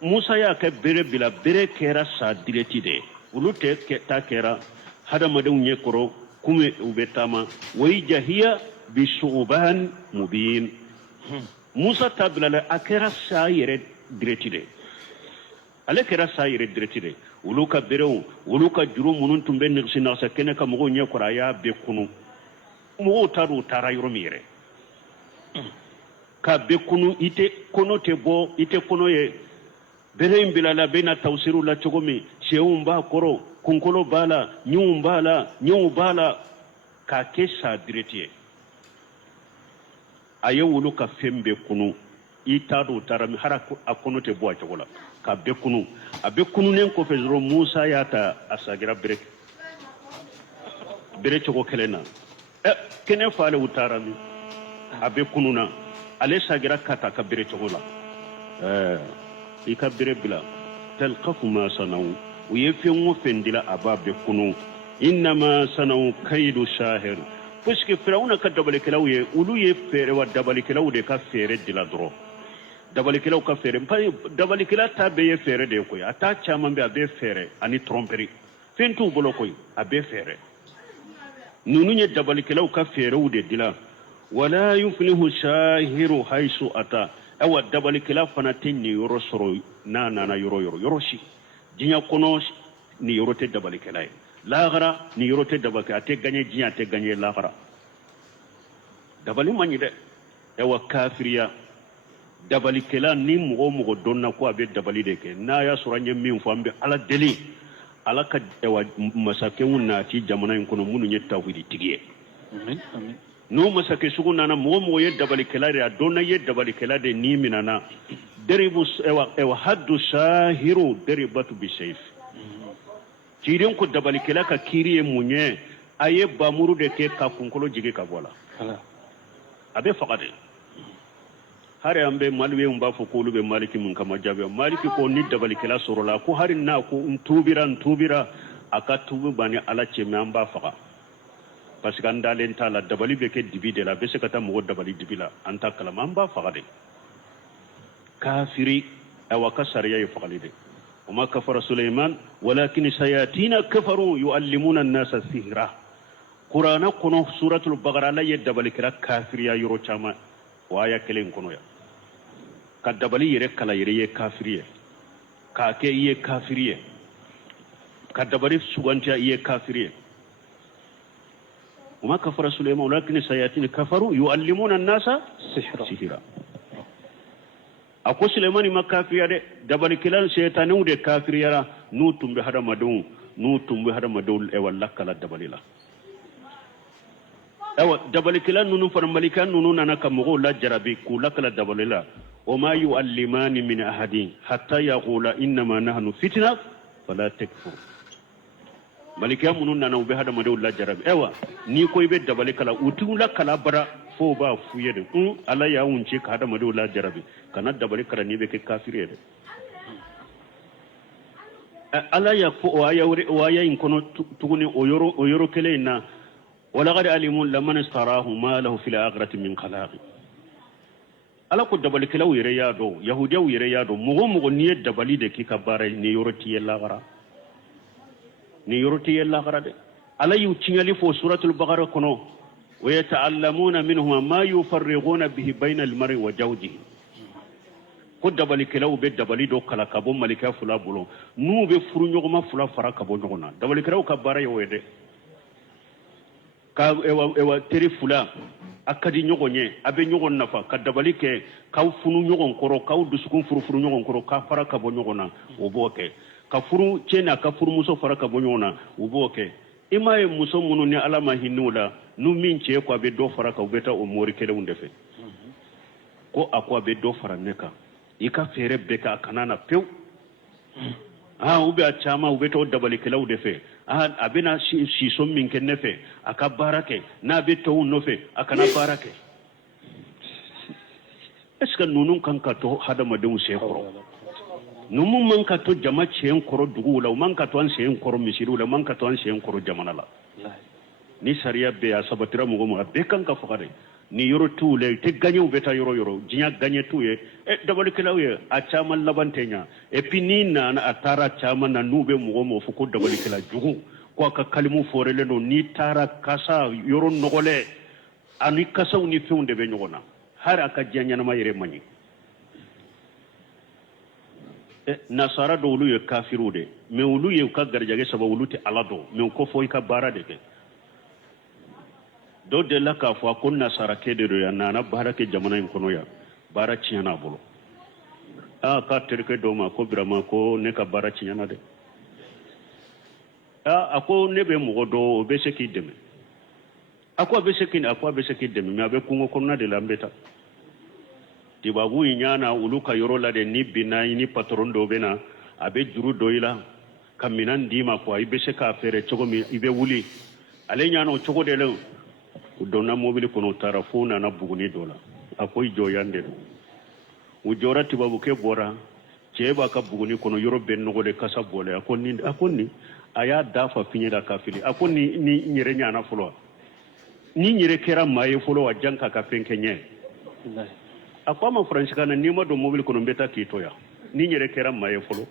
Musa ya ka bere bila bere kera sa direti de ulu te ta kera hada madan ye koro kume ubetama wai jahiya bi su'ban mubin Musa tabla la akera sa yere direti de ale kera sa yere direti de ulu ka berew ulu ka juru munun tumbe nirsi na sa kene ka mugo nye kora ya be kunu mugo taru tara yoro mire ka be kunu ite kono te bo ite kono ye bere imbila la bena tawsiru la chogomi sheumba koro kunkolo bala nyumbala ka kesa diretie aye ulu ka fembe kunu itaru tara mi hara akono te bo a chogola ka be kunu abe kunu nen ko fezro Musa yata asagira bere chogo kelena kene faale utarami abe kununa ale sagira kata ka bere chogo la ika bere bila talqafu ma sanau uyefe ngo fendila ababe kunu inma sanau kaidu shahir puisque firawna ka dabale kelawye ulu ye fere wa dabale kelawde ka fere dila dro dabalikelaw ka fere dabalikela ta be ye fere de koy ata chama be abe fere ani tromperie fentu bolo koy abe fere nunu nye dabalikelaw ka fere wude dila wala yuflihu shahiru haisu ata awa dabalikela fana tinni yoro soro na yoro shi jinya kono ni yoro te dabalikela lagara ni yoro te dabalikela te ganye jinya te ganye lagara dabali manyi de awa kafiriya dabalikela ni mogo donna ko abe dabali de ke na ya suranye min fo ambe ala deli ala ka ewa masake wonna ci jamana en kono munu nyetta hudi tigiye amin no masake sugu nana mogo ye dabalikela de adonna ye dabalikela de ni minana deribu ewa haddu shahiru deribatu bi sayf ciiden ko dabalikela ka kiriye munye aye bamuru de ke ka kunkolo jige ka bola abe faqade hari ambe malwe umba fo ko lube maliki mun kama jabe maliki ko ni dabalikela sorola ko hari na ko ntubira aka tubu bani ala cheme amba faka parce que andalen tala dabali be ke divide la be se kata mo dabali dibila anta kala amba faka de kafiri aw kasariya yafalide وما كفر سليمان ولكن سياتين كفروا يعلمون الناس السحر قرآن كنو سورة البقرة لا يدبل كلا كافر يا يرو چاما وآيا كلين كنو يا كدبلي يرك كلا يري كافرية كاكي يه كافرية كدبلي سوانتيا يه كافرية وما كفر سليمان ولكن سياتين كفروا يعلمون الناس سحرا ako Sulemani makafiriya de dabali kilal shaytanu de kafiriya nu tumbe hada madun e walla kala dabalila awa dabali kilal nunu far malikan nunu nana kamugo la jarabi ku la kala dabalila wama yuallimani min ahadin hatta yaqula inma nahnu fitna fala takfur malikan nunu nana be hada madun la jarabi awa ni koy be dabali kala utu la kala bara fo ba fuye de ala ya wunce ka hada madu la jarabi kana dabari karani be ke kafire de ala ya fo wa ya in kono tuguni oyoro kele na wala qad alimun lamman istarahu ma lahu fil akhirati min khalaq ala ko dabali kele wire ya do yahudiya wire ya do mugo ni dabali de ki kabare ni yoroti yalla gara de ala yu tinyali fo suratul baqara kono ويتعلمون منهما ما يفرغون به بين المرء وزوجه ko dabali kelaw be dabali do kala kabo malika fula bulo nu be furu nyogoma fula fara kabo nyogona dabali kelaw ka bara yo wede ka ewa teri fula akadi nyogonye abe nyogon nafa ka dabali ke ka funu nyogon koro ka dusukun furu nyogon koro ka fara kabo nyogona oboke ka furu chena ka furu muso fara kabo nyogona oboke imaye muso munu ni alama hinula nu min ce ko be do fara ka ubeta o mori kele undefe ko akwa be do fara neka ika fere be ka kanana pew ube a chama ubeta o dabali kele undefe abena si som min ke nefe aka barake na be to nofe aka na barake est ce que nunun kan ka to hada madun se koro numun man ka to jama cien koro dugu la man ka to an cien koro misiru la man ka to an cien koro jamana la ni sariya be ya sabatira mugo mo be kan ka fakade ni yoro tuule te gagné ou beta yoro jinya gagné tuye e dabal kilawe a chaman labantenya e puis na atara chaman na nube mugo mo fuko dabal kila jugu ko ka kalimu forele no ni tara kasa yoro nogole ani kasa uni fiunde be nyogona har aka janya na mayere mani nasara do ulu ye kafiru de me ulu ye ka garjage sababu ulu te alado me ko foy ka bara de do de la ka fo ko nasara ke de ya nana bara ke jamana en kono ya bara ciana bolo ka terke do ma ko brama ko ne ka bara ciana de ako ne be mo do be se ki deme ako be se ki deme me abe kungo kono de lambeta ti babu nyana uluka yoro la de ni bina ni patron do bena abe juru do ila kaminan dima ko ibe se ka fere chogo mi ibe wuli ale nyana o chogo de le donna mobile kono tarafuna na buguni dola akoy joyande o jora ti babu ke bora ceba ka buguni kono yoro ben no de kasa bole akonni aya dafa finyira kafili akonni ni nyere nyana fulo ni nyere kera maye fulo wa janka ka penkenye akwama france kana ni ma do mobile kono beta kitoya ni nyere kera maye fulo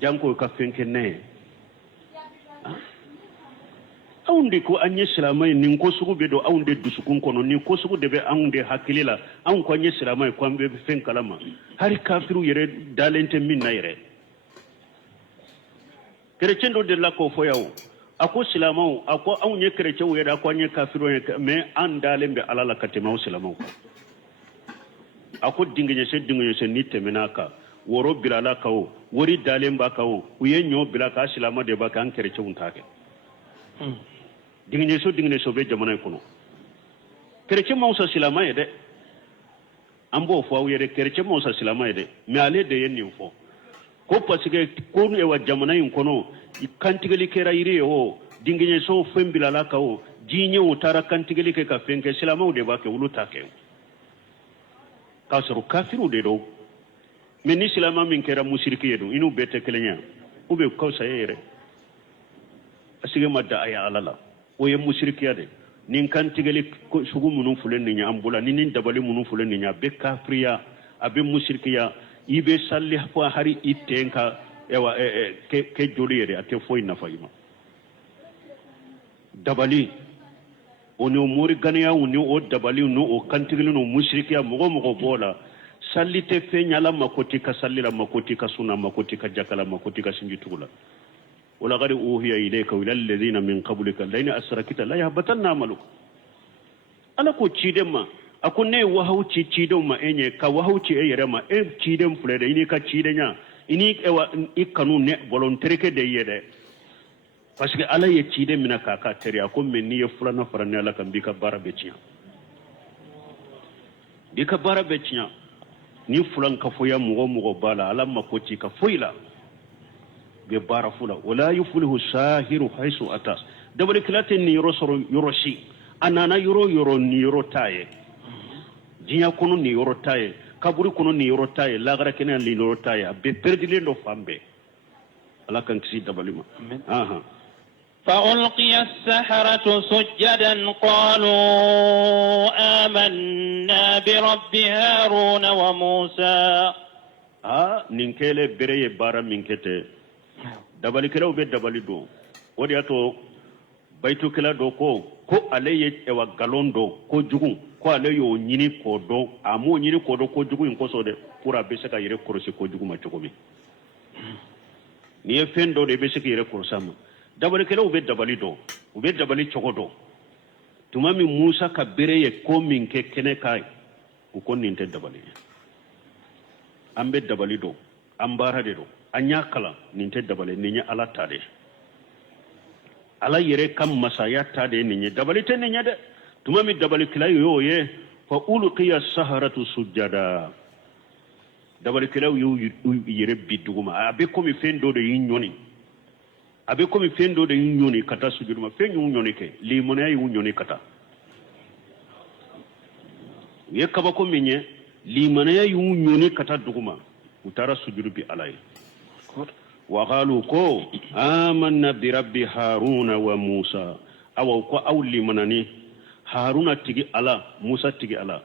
janko ka penkenye aunde ko anye silamay ni ko sugu be do aunde dusukun kono ni ko sugu debe aunde hakilila an ko anye silamay ko ambe fen kalama hari kafiru yere dalente min na yere chrétien do de la ko foyawo ako silamaw ako aunye chrétien wo yere ako anye kafiru me an dalembe alala katema silamaw ako dingenye se ni temenaka woro bilala kawo wori dalemba kawo uye nyo bilaka silama de ba kan chrétien untake dingne so be jamana kono chrétien mausa silama yede ambo fo yede chrétien mausa silama yede mais ale de yen fo ko parce que ko ne wa jamana kono kantigali kera ire o dingne so fembila la kawo jinye o tara kantigali ke ka fenke silama de ba ke wuluta ke kasru kafiru de do mais ni silama min kera mushriki yedo inu bete kelenya ube ko sayere asige madda aya alala o ye musrikiya de nin kan tigeli sugu munun fulen ni ambula nin dabali munun fulen ni be kafriya abe musrikiya ibe salli fa hari itenka ewa ke joliyede ate foy nafa ima dabali ono mori ganaya woni o dabali no o kan tigeli no musrikiya mogo bola salli te fe nyala makoti ka salli la makoti ka suna makoti ka jakala makoti ka sinji tugula ولقد أوحي إليك وإلى الذين من قبلك لئن أشركت لا يحبطن عملك أنا كو تشيدما أكو نه وهو تشيدما إني كا وهو تشيرما تشيدم فلده إني كا تشيدنيا إني إكانو نه volontaire de yede parce que ala ye tchide mina kaka teri ako menni ye fulana farane ala kan bika bara betiya ni fulan ka foya mugo bala ala makoti ka foila be bara fula wala yuflihu sahiru haisu ata dabari kilate ni yoroshi anana yoro ni yoro taye jinya kono ni yoro taye kaburi kono ni yoro taye lagara kene ni yoro taye be perdile ndo fambe ala kan kisi dabalima aha فألقي السحرة سجدا قالوا آمنا برب هارون وموسى نينكele bereye bara minkete dabali kelaw be dabali do wodi ato baytu kela do ko aleye ewa galondo ko jugu ko aleyo nyini ko do amo nyini ko do ko jugu ko so de pura be saka yire korosi ko jugu ma chogomi ni e fendo de be saka yire korosama dabali kelaw be dabali do be dabali chogodo tumami Musa ka bereye ko minke kene kai ko ninte dabali ambe dabali do ambara de do anya kala ninte dabale ninya ala tade ala yere kam masaya tade ninya dabale te ninya de tumami dabale kila yo ye fa ulqiya saharatu sujada dabale kila yo yere biduguma abe komi fendo de yinyoni abe komi fendo de nyoni kata sujuduma fen nyoni ke limana yi nyoni kata ye kaba ko minye limana yi nyoni kata duguma utara sujudu bi alai wa qalu ko amanna bi rabbi haruna wa musa aw ko aw limanani haruna tigi ala musa tigi ala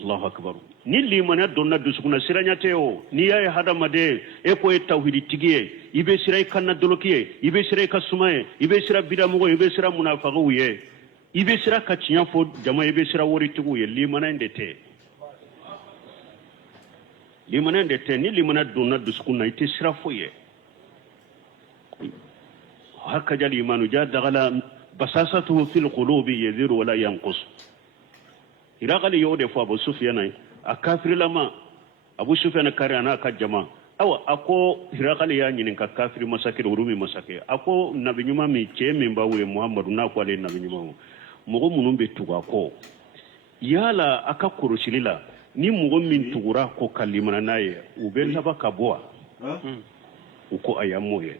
allahu akbar ni limana donna dusukuna siranya teo ni ya hada made e ko tawhidi tigiye ibe siray kanna dolokiye ibe siray kasumaye ibe sira bidamugo ibe sira munafiqu ye ibe sira kacinya fo jama ibe sira wori tigu ye limana ndete ni limana donna dusukuna ite sira fo ye haka jali imanu jadagala basasatuhu fil qulubi yadhiru wala yanqus iragali yode fo abu sufyan a kafiri lama abu sufyan kare ana ka jama awa ako hirakali ya nyinin ka kafiri masake urumi masake ako nabi nyuma mi che memba we muhammadu na kwale nabi nyuma mugo munun be tuga ko yala aka kurushilila ni mugo min tugura ko kalimana naye ubenta baka boa uko ayamoye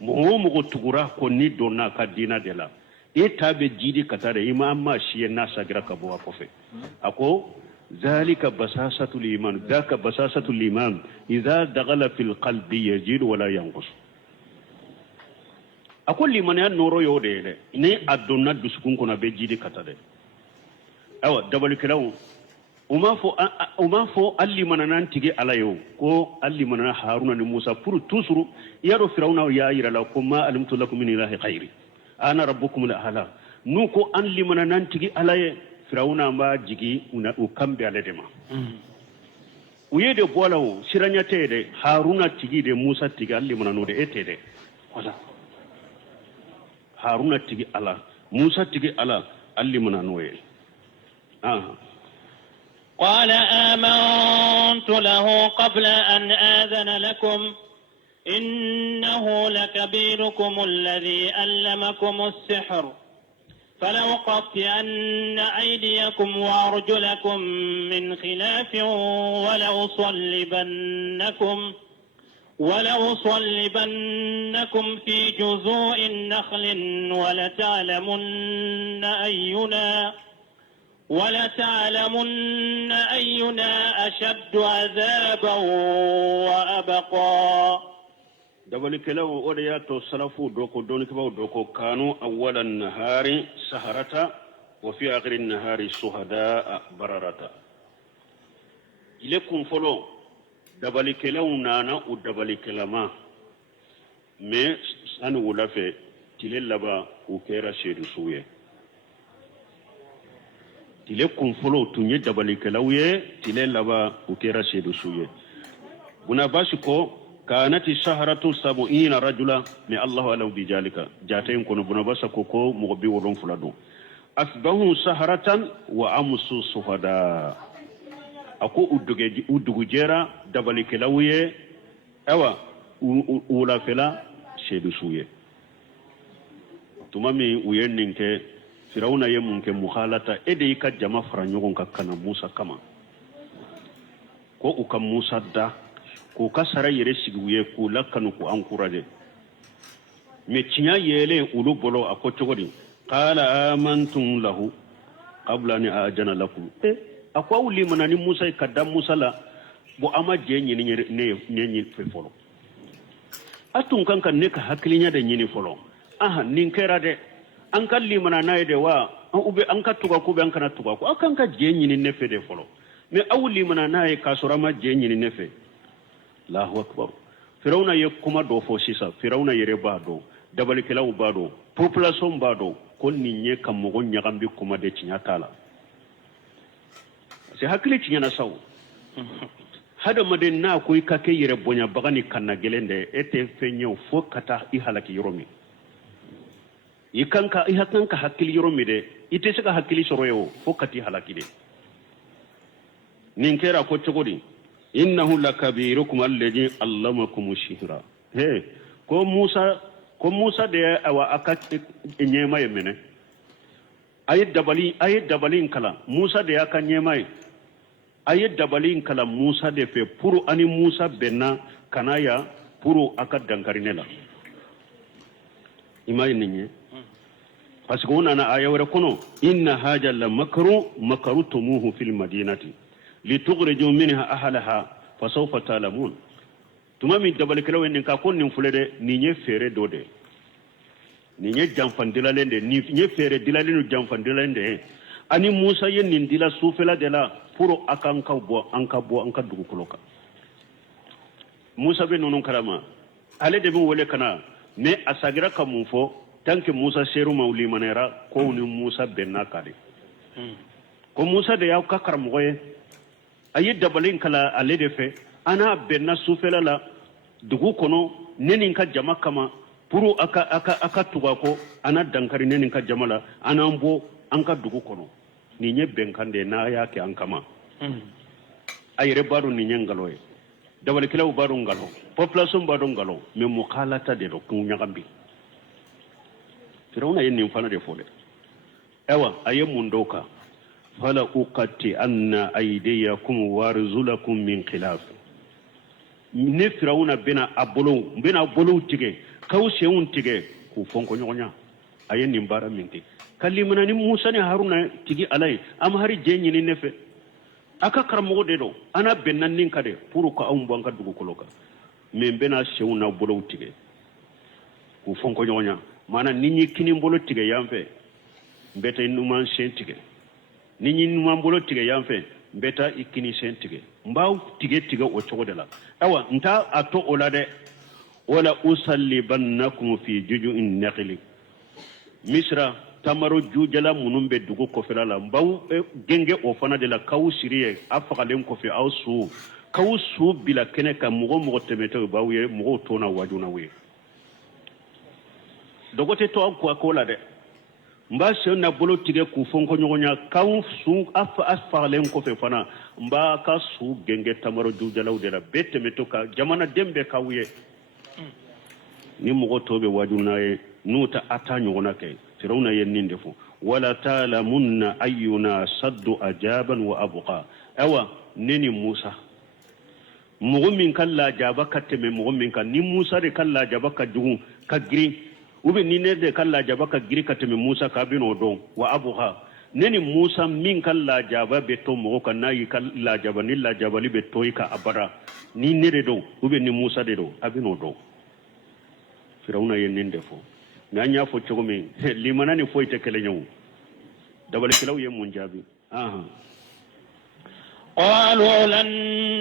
mugo tugura ko ni donna ka dina dela etabe jidi katare imama shiye nasa gira ka boa kofe ako ذلك بساسة الإيمان ذاك بساسة الإيمان إذا دخل في القلب يزيد ولا ينقص أقول لمن ينورو يودي ني أدونا دسكون كنا بجيدي كتاده أو دبل كلاو وما فو اللي من نانتيجي على يو كو اللي من هارون موسى فور تسرو يارو فرعون يا إيرا لكم ما علمت لكم من إله خيري أنا ربكم الأعلى نوكو اللي من نانتيجي على Firauna mba jigi ukambe aledema uyede bwalawo siranya tede Haruna tigi de Musa tigi alli manano de etede wala Haruna tigi ala Musa tigi ala alli manano ye قال آمنت له قبل أن آذن لكم إنه لكبيركم الذي علمكم السحر فلأقطعن أيديكم وأرجلكم من خلاف ولأصلبنكم في جذوع النخل ولتعلمن أينا أشد عذابا وأبقى دبل كلاو أودياتو سلفو دوكو دونكبو دوكو كانوا أول النهار سهرة وفي آخر النهار شهداء بررة إليكم فلو دبل كلاو نانا ودبل كلاما مي سانو ولافي تلل لبا وكيرا شيدو سوية إليكم فلو تنيي دبل كلاو تلل لبا وكيرا شيدو سوية بنا باشكو كانت الشهرة 70 رجلا من الله أعلم بذلك جاتين كونوا بنبسا كوكو مغبي ورون فلادو أصبحوا سهرة وأمسوا شهداء أكو أدوغ جيرا دبالي كلاوية أوا أولا فلا شيدو سوية تمامي وينينك فرعون يمونك مخالطة إدي كجمع فرانيوغن كنا موسى كما كو أكا موسى دا ko kasara yere siguye ko lakanu ko encourager me tinya yele ulu bolo akotogodi qala amantum lahu qabla an ajana lakum akwa uli manani Musa kadam Musa la bo ama je nyini fe folo atun kanka ne ka hakilinya da nyini folo nin kera de an kalli manana de wa an ube an ka tuga ko be an kana tuga ko akan ka je nyini ne fe de folo me awli manana e ka sura ma je nyini ne fe Allahu akbar Firauna ye kuma do fo sisa Firauna yere bado dabal kilaw bado population bado kon ninye kam mo nyagambi kuma de cinya tala se hakili cinya na saw hada maden na koy kake yere bonya bagani kanna gelende ete fenyo fo kata I halaki yoromi ikanka I hakanka hakili yoromi de ite saka hakili soroyo fo kati halaki de ninkera ko chogodi innahu lakabirukum alladhi allamakum ash-shihra ko Musa de awa akat nyema yemene ayat dabalin kala Musa de aka nyema ayat dabalin kala Musa de fe puru ani Musa benna kanaya puru akat dankarinela imay ninye parce que onana aya wara kono inna haja la makarutumuhu fil madinati litughriju minha ahlaha fasawfa talamun tuma min dabal kelaw en ka kon nin fulede ni nye fere dode ni nye jamfandilalende ni nye fere dilalenu jamfandilalende ani musa yen nin dila sufela de la pour akanka bo anka dugu koloka musa be nonon karama ale de be wole kana me asagira kamufo tanke musa seru mawli manera ko ni musa benna kade ko musa de yaw kakar moye ayi dabalin kala ale de fe ana benna sufela la dugu kono nenin ka jama kama puru aka tuga ko ana dankari nenin ka jama la ana mbo anka dugu kono ni nye benkande na yake ankama ayre baro ni nyangaloye dabal kilaw baro ngalo population baro ngalo me mukhalata de do kunyagambi firawna yen nin fana de fole ewa aye mundoka fala uqati anna aydiyakum warzulakum min khilaf ne firawna bena abolo tige kawse un tige ku fonko nyonya aye nin bara minti kalimana ni musa ni haruna tigi alai am hari jenyi ni nefe aka karamo de do ana bennan nin kade pour ko am bonka dugu koloka men bena sewuna bolo tige ku fonko nyonya mana ninyi kini mbolo tige yamfe mbeta inuman sentige ninyi numan bolo tige yamfe mbeta ikini sentige mbaw tige o chogodela awa nta ato olade wala usallibannakum fi juju'in naqli misra tamaro jujala munumbe dugu kofela la mbaw genge o fana de la kaw siriye afaqalen kofi awsu kaw su bila kene ka mugo temeto bawye mugo tona wajuna we dogote to ko akola de mba se na bolo tige ku fonko nyonya kaw su afaqalen kofi fana mba ka su genge tamaro jujala de la bete meto ka jamana dembe kawye ni mugo tobe wajuna e nuta ata nyona ke firawna yennin defo wala talamunna ayyuna saddu ajaban wa abqa awa neni musa mugo min kala jaba kateme mugo min kan ni musa de kala jaba ka dugu ka giri ube ni ne de kala jaba ka giri kateme musa ka bino don wa abqa neni musa min kala jaba beto mugo kan nayi kala jaba ni la jaba li beto ka abara ni ne de do ube ni musa de do abino do firawna yennin defo nanya fo chogomi limana ni foite kele nyaw dabal kilaw yem mun jabi قالوا لن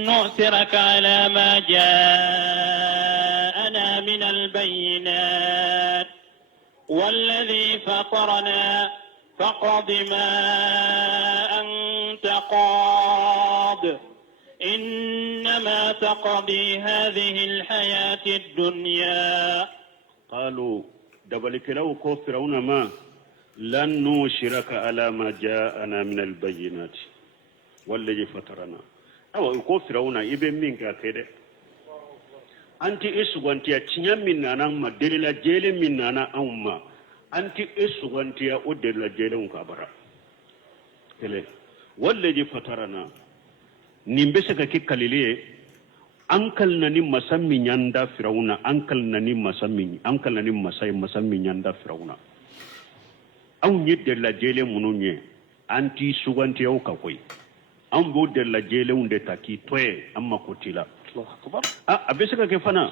نؤثرك على ما جاءنا من البينات والذي فطرنا فاقض ما أنت قاض إنما تقضي هذه الحياة الدنيا قالوا دبلك لو كفرون ما لن نشرك على ما جاءنا من البينات والذي فطرنا أو كفرون إبن منك كده أنت إسوانتيا تنيا مننا ما دليل جيل مننا أمما أنت إسوانتيا ودليل جيل مكابرة كله والذي فطرنا نيمبسك كيكاليليه ankal nani masami nyanda firawuna ankal nani masami nyanda firawuna aw nyidde la jele mununye anti suganti yaw kakoy am bo de la jele unde taki toye amma kotila Allahu akbar abesaka ke fana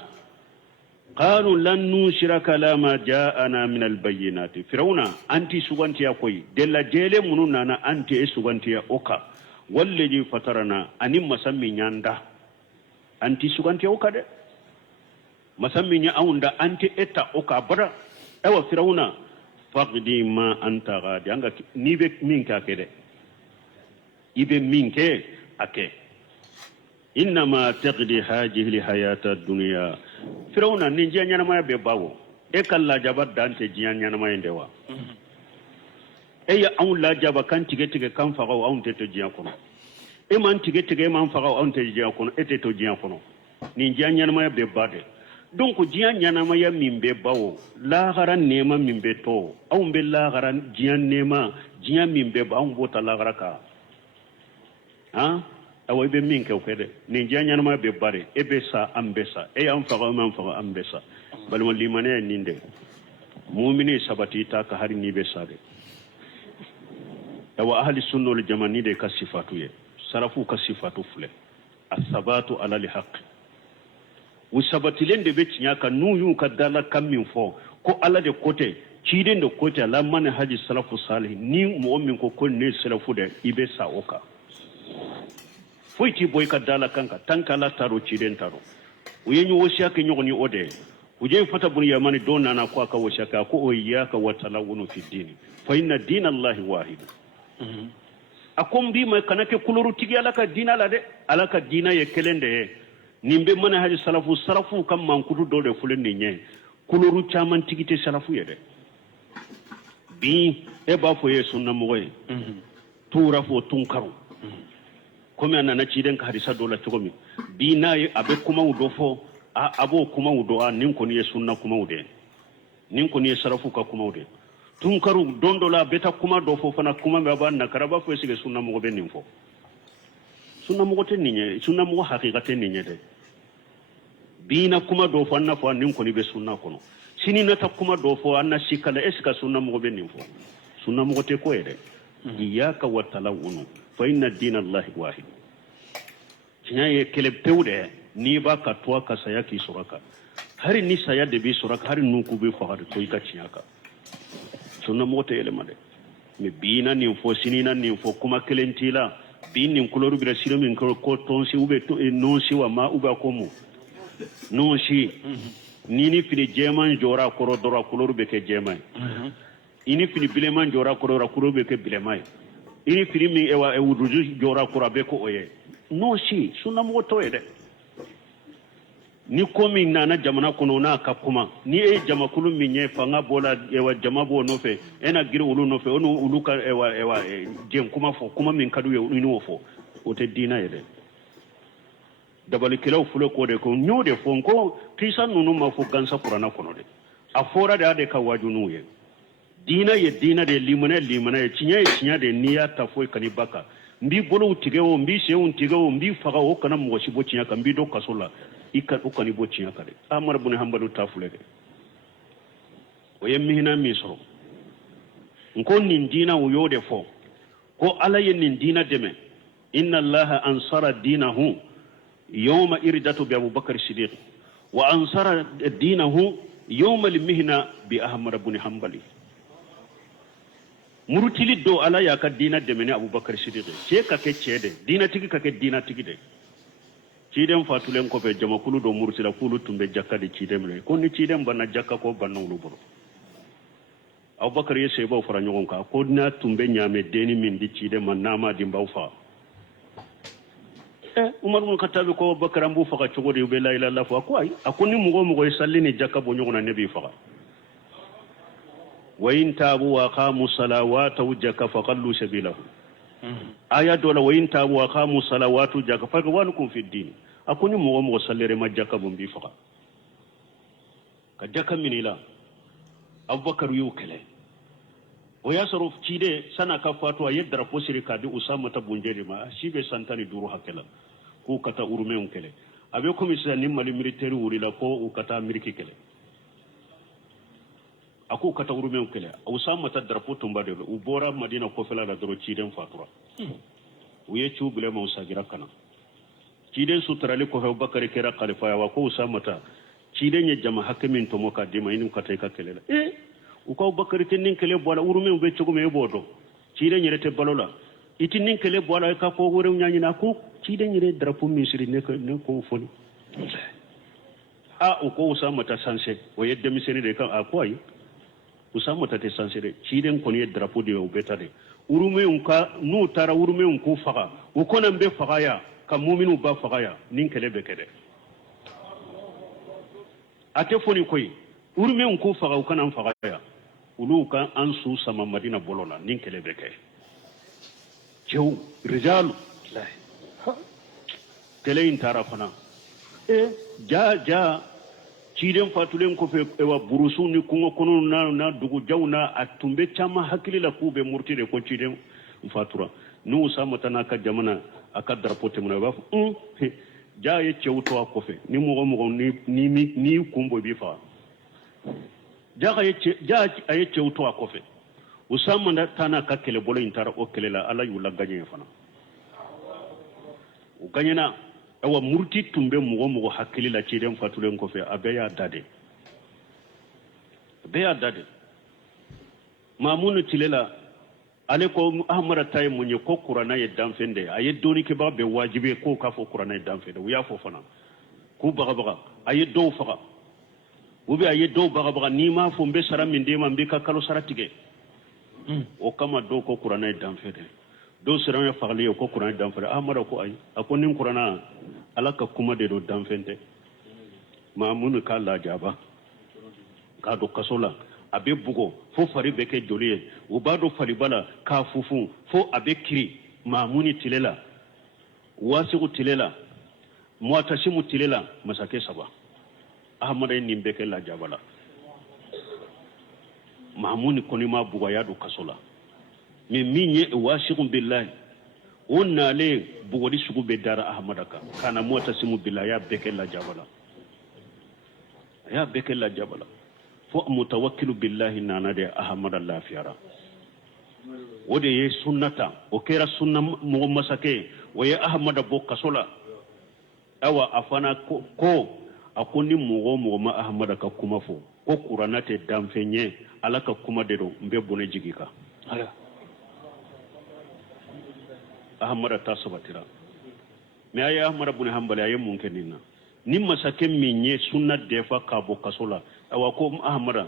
qalu lan nushraka la ma ja'ana min al bayyinati firawuna anti suganti yakoy de la jele mununa na anti suganti ya oka wallahi fatarana ani masami nyanda anti suganti oka de masami nya aunda anti eta oka bara ewa firawuna faqdi ma anta gadi anga ni be min ka kede ibe min ke ake inma taqdi hadhihi hayata dunya firawuna ni jiya na ma be bawo e kala jabat dante jiya na ma ndewa e ya aun la jaba kan tige kan fagaw aun te to jiya kono e man tige man fagaw aun te jiya kono e te to jiya kono ni jiya na ma be bade donc jiya na ma ya min be bawo la garan nema min be to aun be la garan jiya nema jiya min be ba aun bota la garaka ha awo be min ke okede ni jiya na ma be bare e be sa ambesa e am fagaw man fagaw ambesa balmo limane ninde mu'mini sabati ta ka hari ni be sade wa ahli sunna wal jamaa ni de ka sifatu ye sarafu ka sifatu fule as-sabatu ala al-haqq usabati lende be tinya ka nuyu ka dala kam min fo ko ala de kote ciden de kote la man haji salafu salih ni mu'min ko ne salafu de ibe sa oka foyti boy ka dala kanka tanka la taro ciden taro uyenyu wosha ke nyogoni ode uje fata bun yamani donna na ko aka wosha ka ko oyaka wa talawunu fi dini fa inna dinallahi wahid akombi ma kanake kuluru tigi alaka dina la de alaka dina ye kelende nimbe mana haji salafu kam mankudu do de fulen ni nye kuluru chaman tigite salafu ye de bi e ba fo ye sunna mo ye tura fo tunkaru comme anana ciden ka hadisa do la chogomi bi na ye abe kuma udo fo abo kuma udo nin ko ni ye sunna kuma ude nin ko ni ye salafu ka kuma ude tunkaru dondo la beta kuma do fo fana kuma be ba na karaba fo sige sunna mo be nin fo sunna mo te ninye sunna mo haqiqate ninye de bina kuma do fo na fo nin ko ni be sunna kono sini na ta kuma do fo anna sikala eska sunna mo be nin fo sunna mo te ko yede iyyaka wa talawunu fa inna ad-dina allahi wahid tinya ye kelebtewde ni ba ka to ka saya ki suraka hari ni saya de bi suraka hari nu ku be fo har ko ka tinyaka sunna mo te ele made mi bina ni fo sinina ni fo kuma kelentila bin ni kuloru bi rasilo min ko ton si ube to non si wa ma uba ko mu non si nini fini jeman jora koro dora kuloru be ke jemay ini fini bileman jora koro ra kuloru be ke bilemay ini fini mi ewa e wuduju jora koro be ko oye non si sunna mo to ede ni komi nana jamana kono na ka kuma ni e jama kulu minye fanga bola ewa jama bo no fe ena giri ulu no fe onu ulu ka ewa jem kuma fo kuma min kadu ye inu fo o te dina yede dabali kelaw fulo ko de ko nyode fo ko kisa nunu ma fo gansa qur'ana kono de afora de ade ka wajunu ye dina de limana ye cinya de niya ta fo kani baka mbi bolo tigewo mbi seun tigewo mbi faga o kana mo shibo cinya ka mbi do kasola ika ukani bo cinya kade amar bun hambalu tafulede o yemmihina misro nko nin dina o yode fo ko alaye nin dina deme inna allaha ansara dinahu yawma irdatu bi abubakar siddiq wa ansara dinahu yawma limihna bi ahmad bun hanbali murutili do ala ya ka dina deme ne abubakar siddiq ce ka ke cede dina tigi ka ke dina tigi de ciden fatulen ko be jama kulu do mursila kulu tumbe jakka de ciden le ko ni ciden banna jakka ko banna wulu boro abubakar ye sebo fara nyogon ka ko na tumbe nyame deni min di ciden man nama di mbawfa umar mun katabe ko abubakar ambu faka chogo de be la ilaha illallah ko ay akoni mugo sallini jakka bo nyogona nabi faka wa in tabu wa qamu salawata wajaka faqallu sabilahu aya dola wa in tabu wa qamu salawatu jaka fa walukum fi din akuni mo sallere majaka bumbi faka ka jaka minila abubakar yukele o yasaruf cide sana ka fatu ayedra posiri kadi usama ta bunjeri ma shibe santani duru hakela ku kata urume unkele abe komisa ni mali military urila ko ukata miriki kele aku kata urume unkele usama ta drapo tumbade u bora madina ko fela da dro ciden fatura uye chubule ma usagira kana ciden sutrali ko Abubakar kera khalifa ya ko usama ta ciden ye jama hakimin to moka dima inin kata ka kelela uko Abubakar tinin kele bola urume be chugo me bodo ciden yere balola itinin kele bola ka ko gore nyanyi na ko ciden yere drapo misri ne ko foni uko usama ta sanse o yedde misri de kan akwai usama ta te sanse de ciden ko ne drapo de o betade urume unka nu tara urume unku faga uko nan be faga ya ka mu'minu ba faga ya nin kele be kede ate foni koy urume unku faga uko nan faga ya ulu ka ansu sama madina bolola nin kele be ke jew rijal kele in tara fana ja ciden fatulen ko fe ewa burusu ni kungo kono na dugu jawna atumbe chama hakili la kube murtire ko ciden fatura nu usama tana ka jamana aka drapote mun ba ja ye chewto ko fe ni mo ni kumbo bi fa ja aye cewto a kofe usamanda tana ka kele bolo intara o kele la ala yula ganye fana o ganyena awa murti tumbe mugo hakili la ciden fatulen kofe abeya dade mamunu tilela ale ko ahmara tay munye ko qur'ana ye danfende aye doni ke ba be wajibe ko ka fo qur'ana ye danfende uya fo fana ku baga aye do faga ubi aye do baga ni ma fo mbe sara min de ma mbe ka kalo sara tige o kama do ko qur'ana ye danfende do sira ya fagali ko qur'ana ye danfende ahmara ko ay akoni qur'ana alaka kuma de do danfende mamunu kala jaba ka do kasola abe bugo fo fari beke joliye o bado fari bala ka fufu fo abe kiri mamuni tilela wasigu tilela muatashimu tilela masake saba ahmada ni beke la jabala mamuni koni ma bugo ya do kasola mi minye wasigu billahi onna le bugo di sugu be dara ahmadaka kana muatashimu billahi ya beke la jabala fo mutawakkilu billahi nana de ahmad allah fiara wode ye sunnata o kera sunna mo masake o ye ahmad bo kasola awa afana ko akoni mo ma ahmad ka kuma fo ko qur'anate damfenye alaka kuma de do mbe bone jigika ala ahmad ta sabatira me ay ahmad bune hambali ay mun kenina ni masake minye sunna defa ka bo kasola awa ko ahmada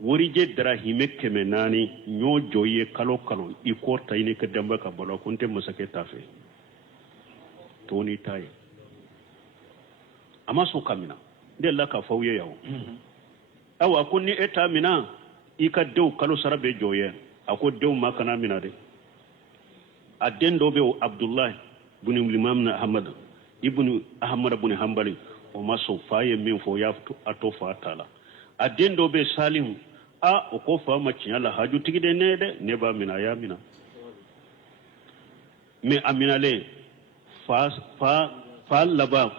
worije drahime kemenani nyo joye kalo iko tayne ke damba ka balo kunte masake tafe toni tay amaso kamina de la ka fawye yawo awa kunni eta mina ika dew kalo sarabe joye ako dew makana mina de adendo be abdullah ibn imam ahmad ibn ahmad ibn hanbali o maso faye min fo yaftu ato fa tala adendo be salim a o ko fa ma ciala haju tigide ne ba mina ya mina me amina le fa laba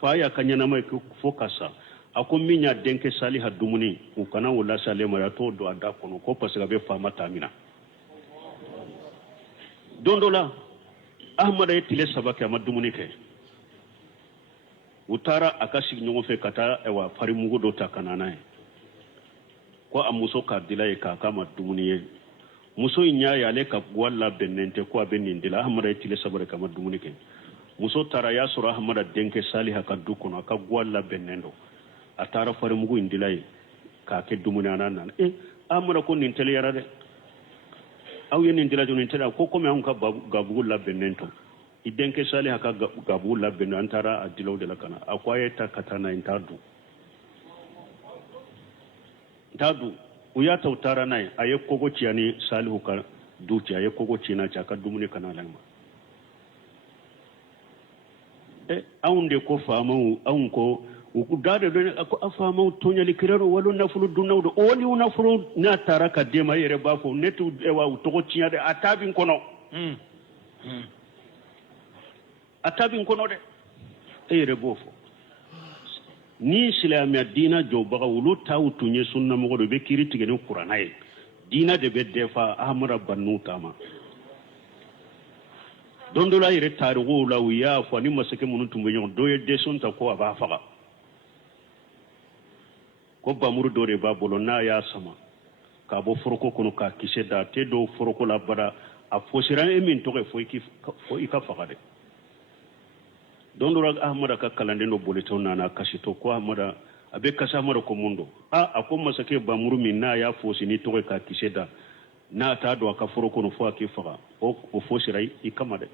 fa ya kanyana mai fo kasa ako minya denke sali hadumuni u kana wala sale ma ya to do ada kono ko pasga be fa mata mina dondola ahmada yetile sabaka amadumuni ke utara akashig nyongo fe kata ewa fari mugo do takanana ko amuso ka dilay ka kama dumuniye muso inya ya le ka walla benente ko benindila ahmada tile sabare kama dumunike muso tara ya sura ahmada denke saliha ka dukono ka walla benendo atara fari mugo indilay ka ke dumunana nan ahmada ko nin tele yarade aw yen indila jonin tele ko me an ka gabu la benento idenke sali haka gabu labbe no antara adilo de la kana akwaye ta katana intadu uya tautara nai aye kogo ciani salihu ka duci aye kogo cina ca ka dumuni kana lama aunde ko famaw awun ko ku dade do ko afamaw tonyali kiraro walo nafulu dunawdo oni unafulu na taraka dema yere bafo netu ewa togo ciade atabin kono atabin kono de ere bofo ni islamia dina jo baga wulu tawtunye sunna mo do be kiri tigene qur'ana e dina de be defa amara banu tama dondola ire tarigo la wiya fo ni masake munu tumbe nyon do ye deson ta ko aba faga ko bamuru do re babolo na ya sama ka bo foroko kono ka kiseda te do foroko la bada a fosiran e min to fo ika faga de dondora ahmada ka kalande no boleto nana kasito ko ahmada abe kasa ahmada ko mundo ako masake bamuru min na ya fosi ni to ka kiseda na ta do ka foroko no fo akifaga o fosi rai ikamade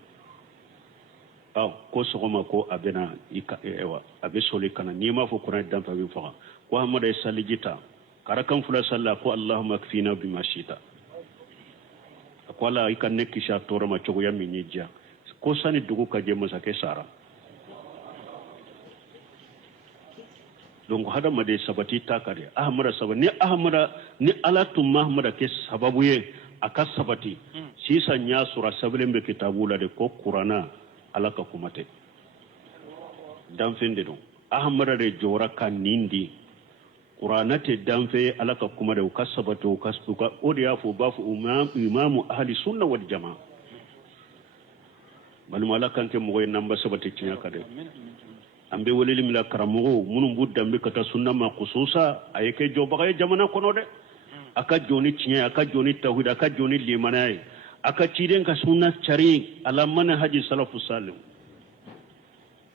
ko sogoma ko abena ewa abe soli kana ni ma fo qur'an dan fa bi faga ko ahmada salijita karakan fula salla ko allahumma kfina bima shita ko la ikanne kisha toro ma chogo ya minija ko sani dugu ka je masake sara donc hada made sabati takare ahmada sabani ahmada ni alatu mahmada ke sababu ye aka sabati sisa nya sura sabelembe kitabula de ko qur'ana alaka kumate dan fende do ahmada de jora kan nindi qur'anate danfe alaka kuma da kasabatu kasbuka odiya fu bafu imamu ahli sunna wal jamaa bal malakan te mo namba sabati cinya kade ambe walili mila karamogo munum budda mbe kata sunna ma khususa ayeke jobaga jamana kono de aka joni cinya aka joni tawhid aka joni limanay aka ciden ka sunna cari ala manhaji salafu salim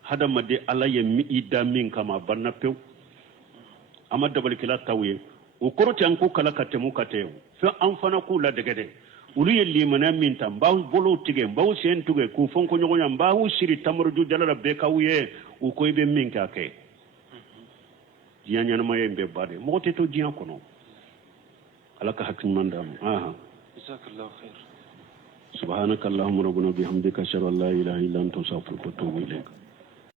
hada made ala yemi ida min kama banna pew amma dabal kila tawye o koroti an ko kala katemu katew fa an fana ku la degede ulu ye limana min tam baw bolo tige baw sen tuge ku fonko nyogo nyam baw siri tamru jalala be kawye o ko be min ka ke dianya na maye be bade mo te to dian kono ala ka hakin mandam aha jazakallahu khair subhanakallahumma rabbana bihamdika ashhadu an la ilaha illa anta astaghfiruka wa atubu ilayk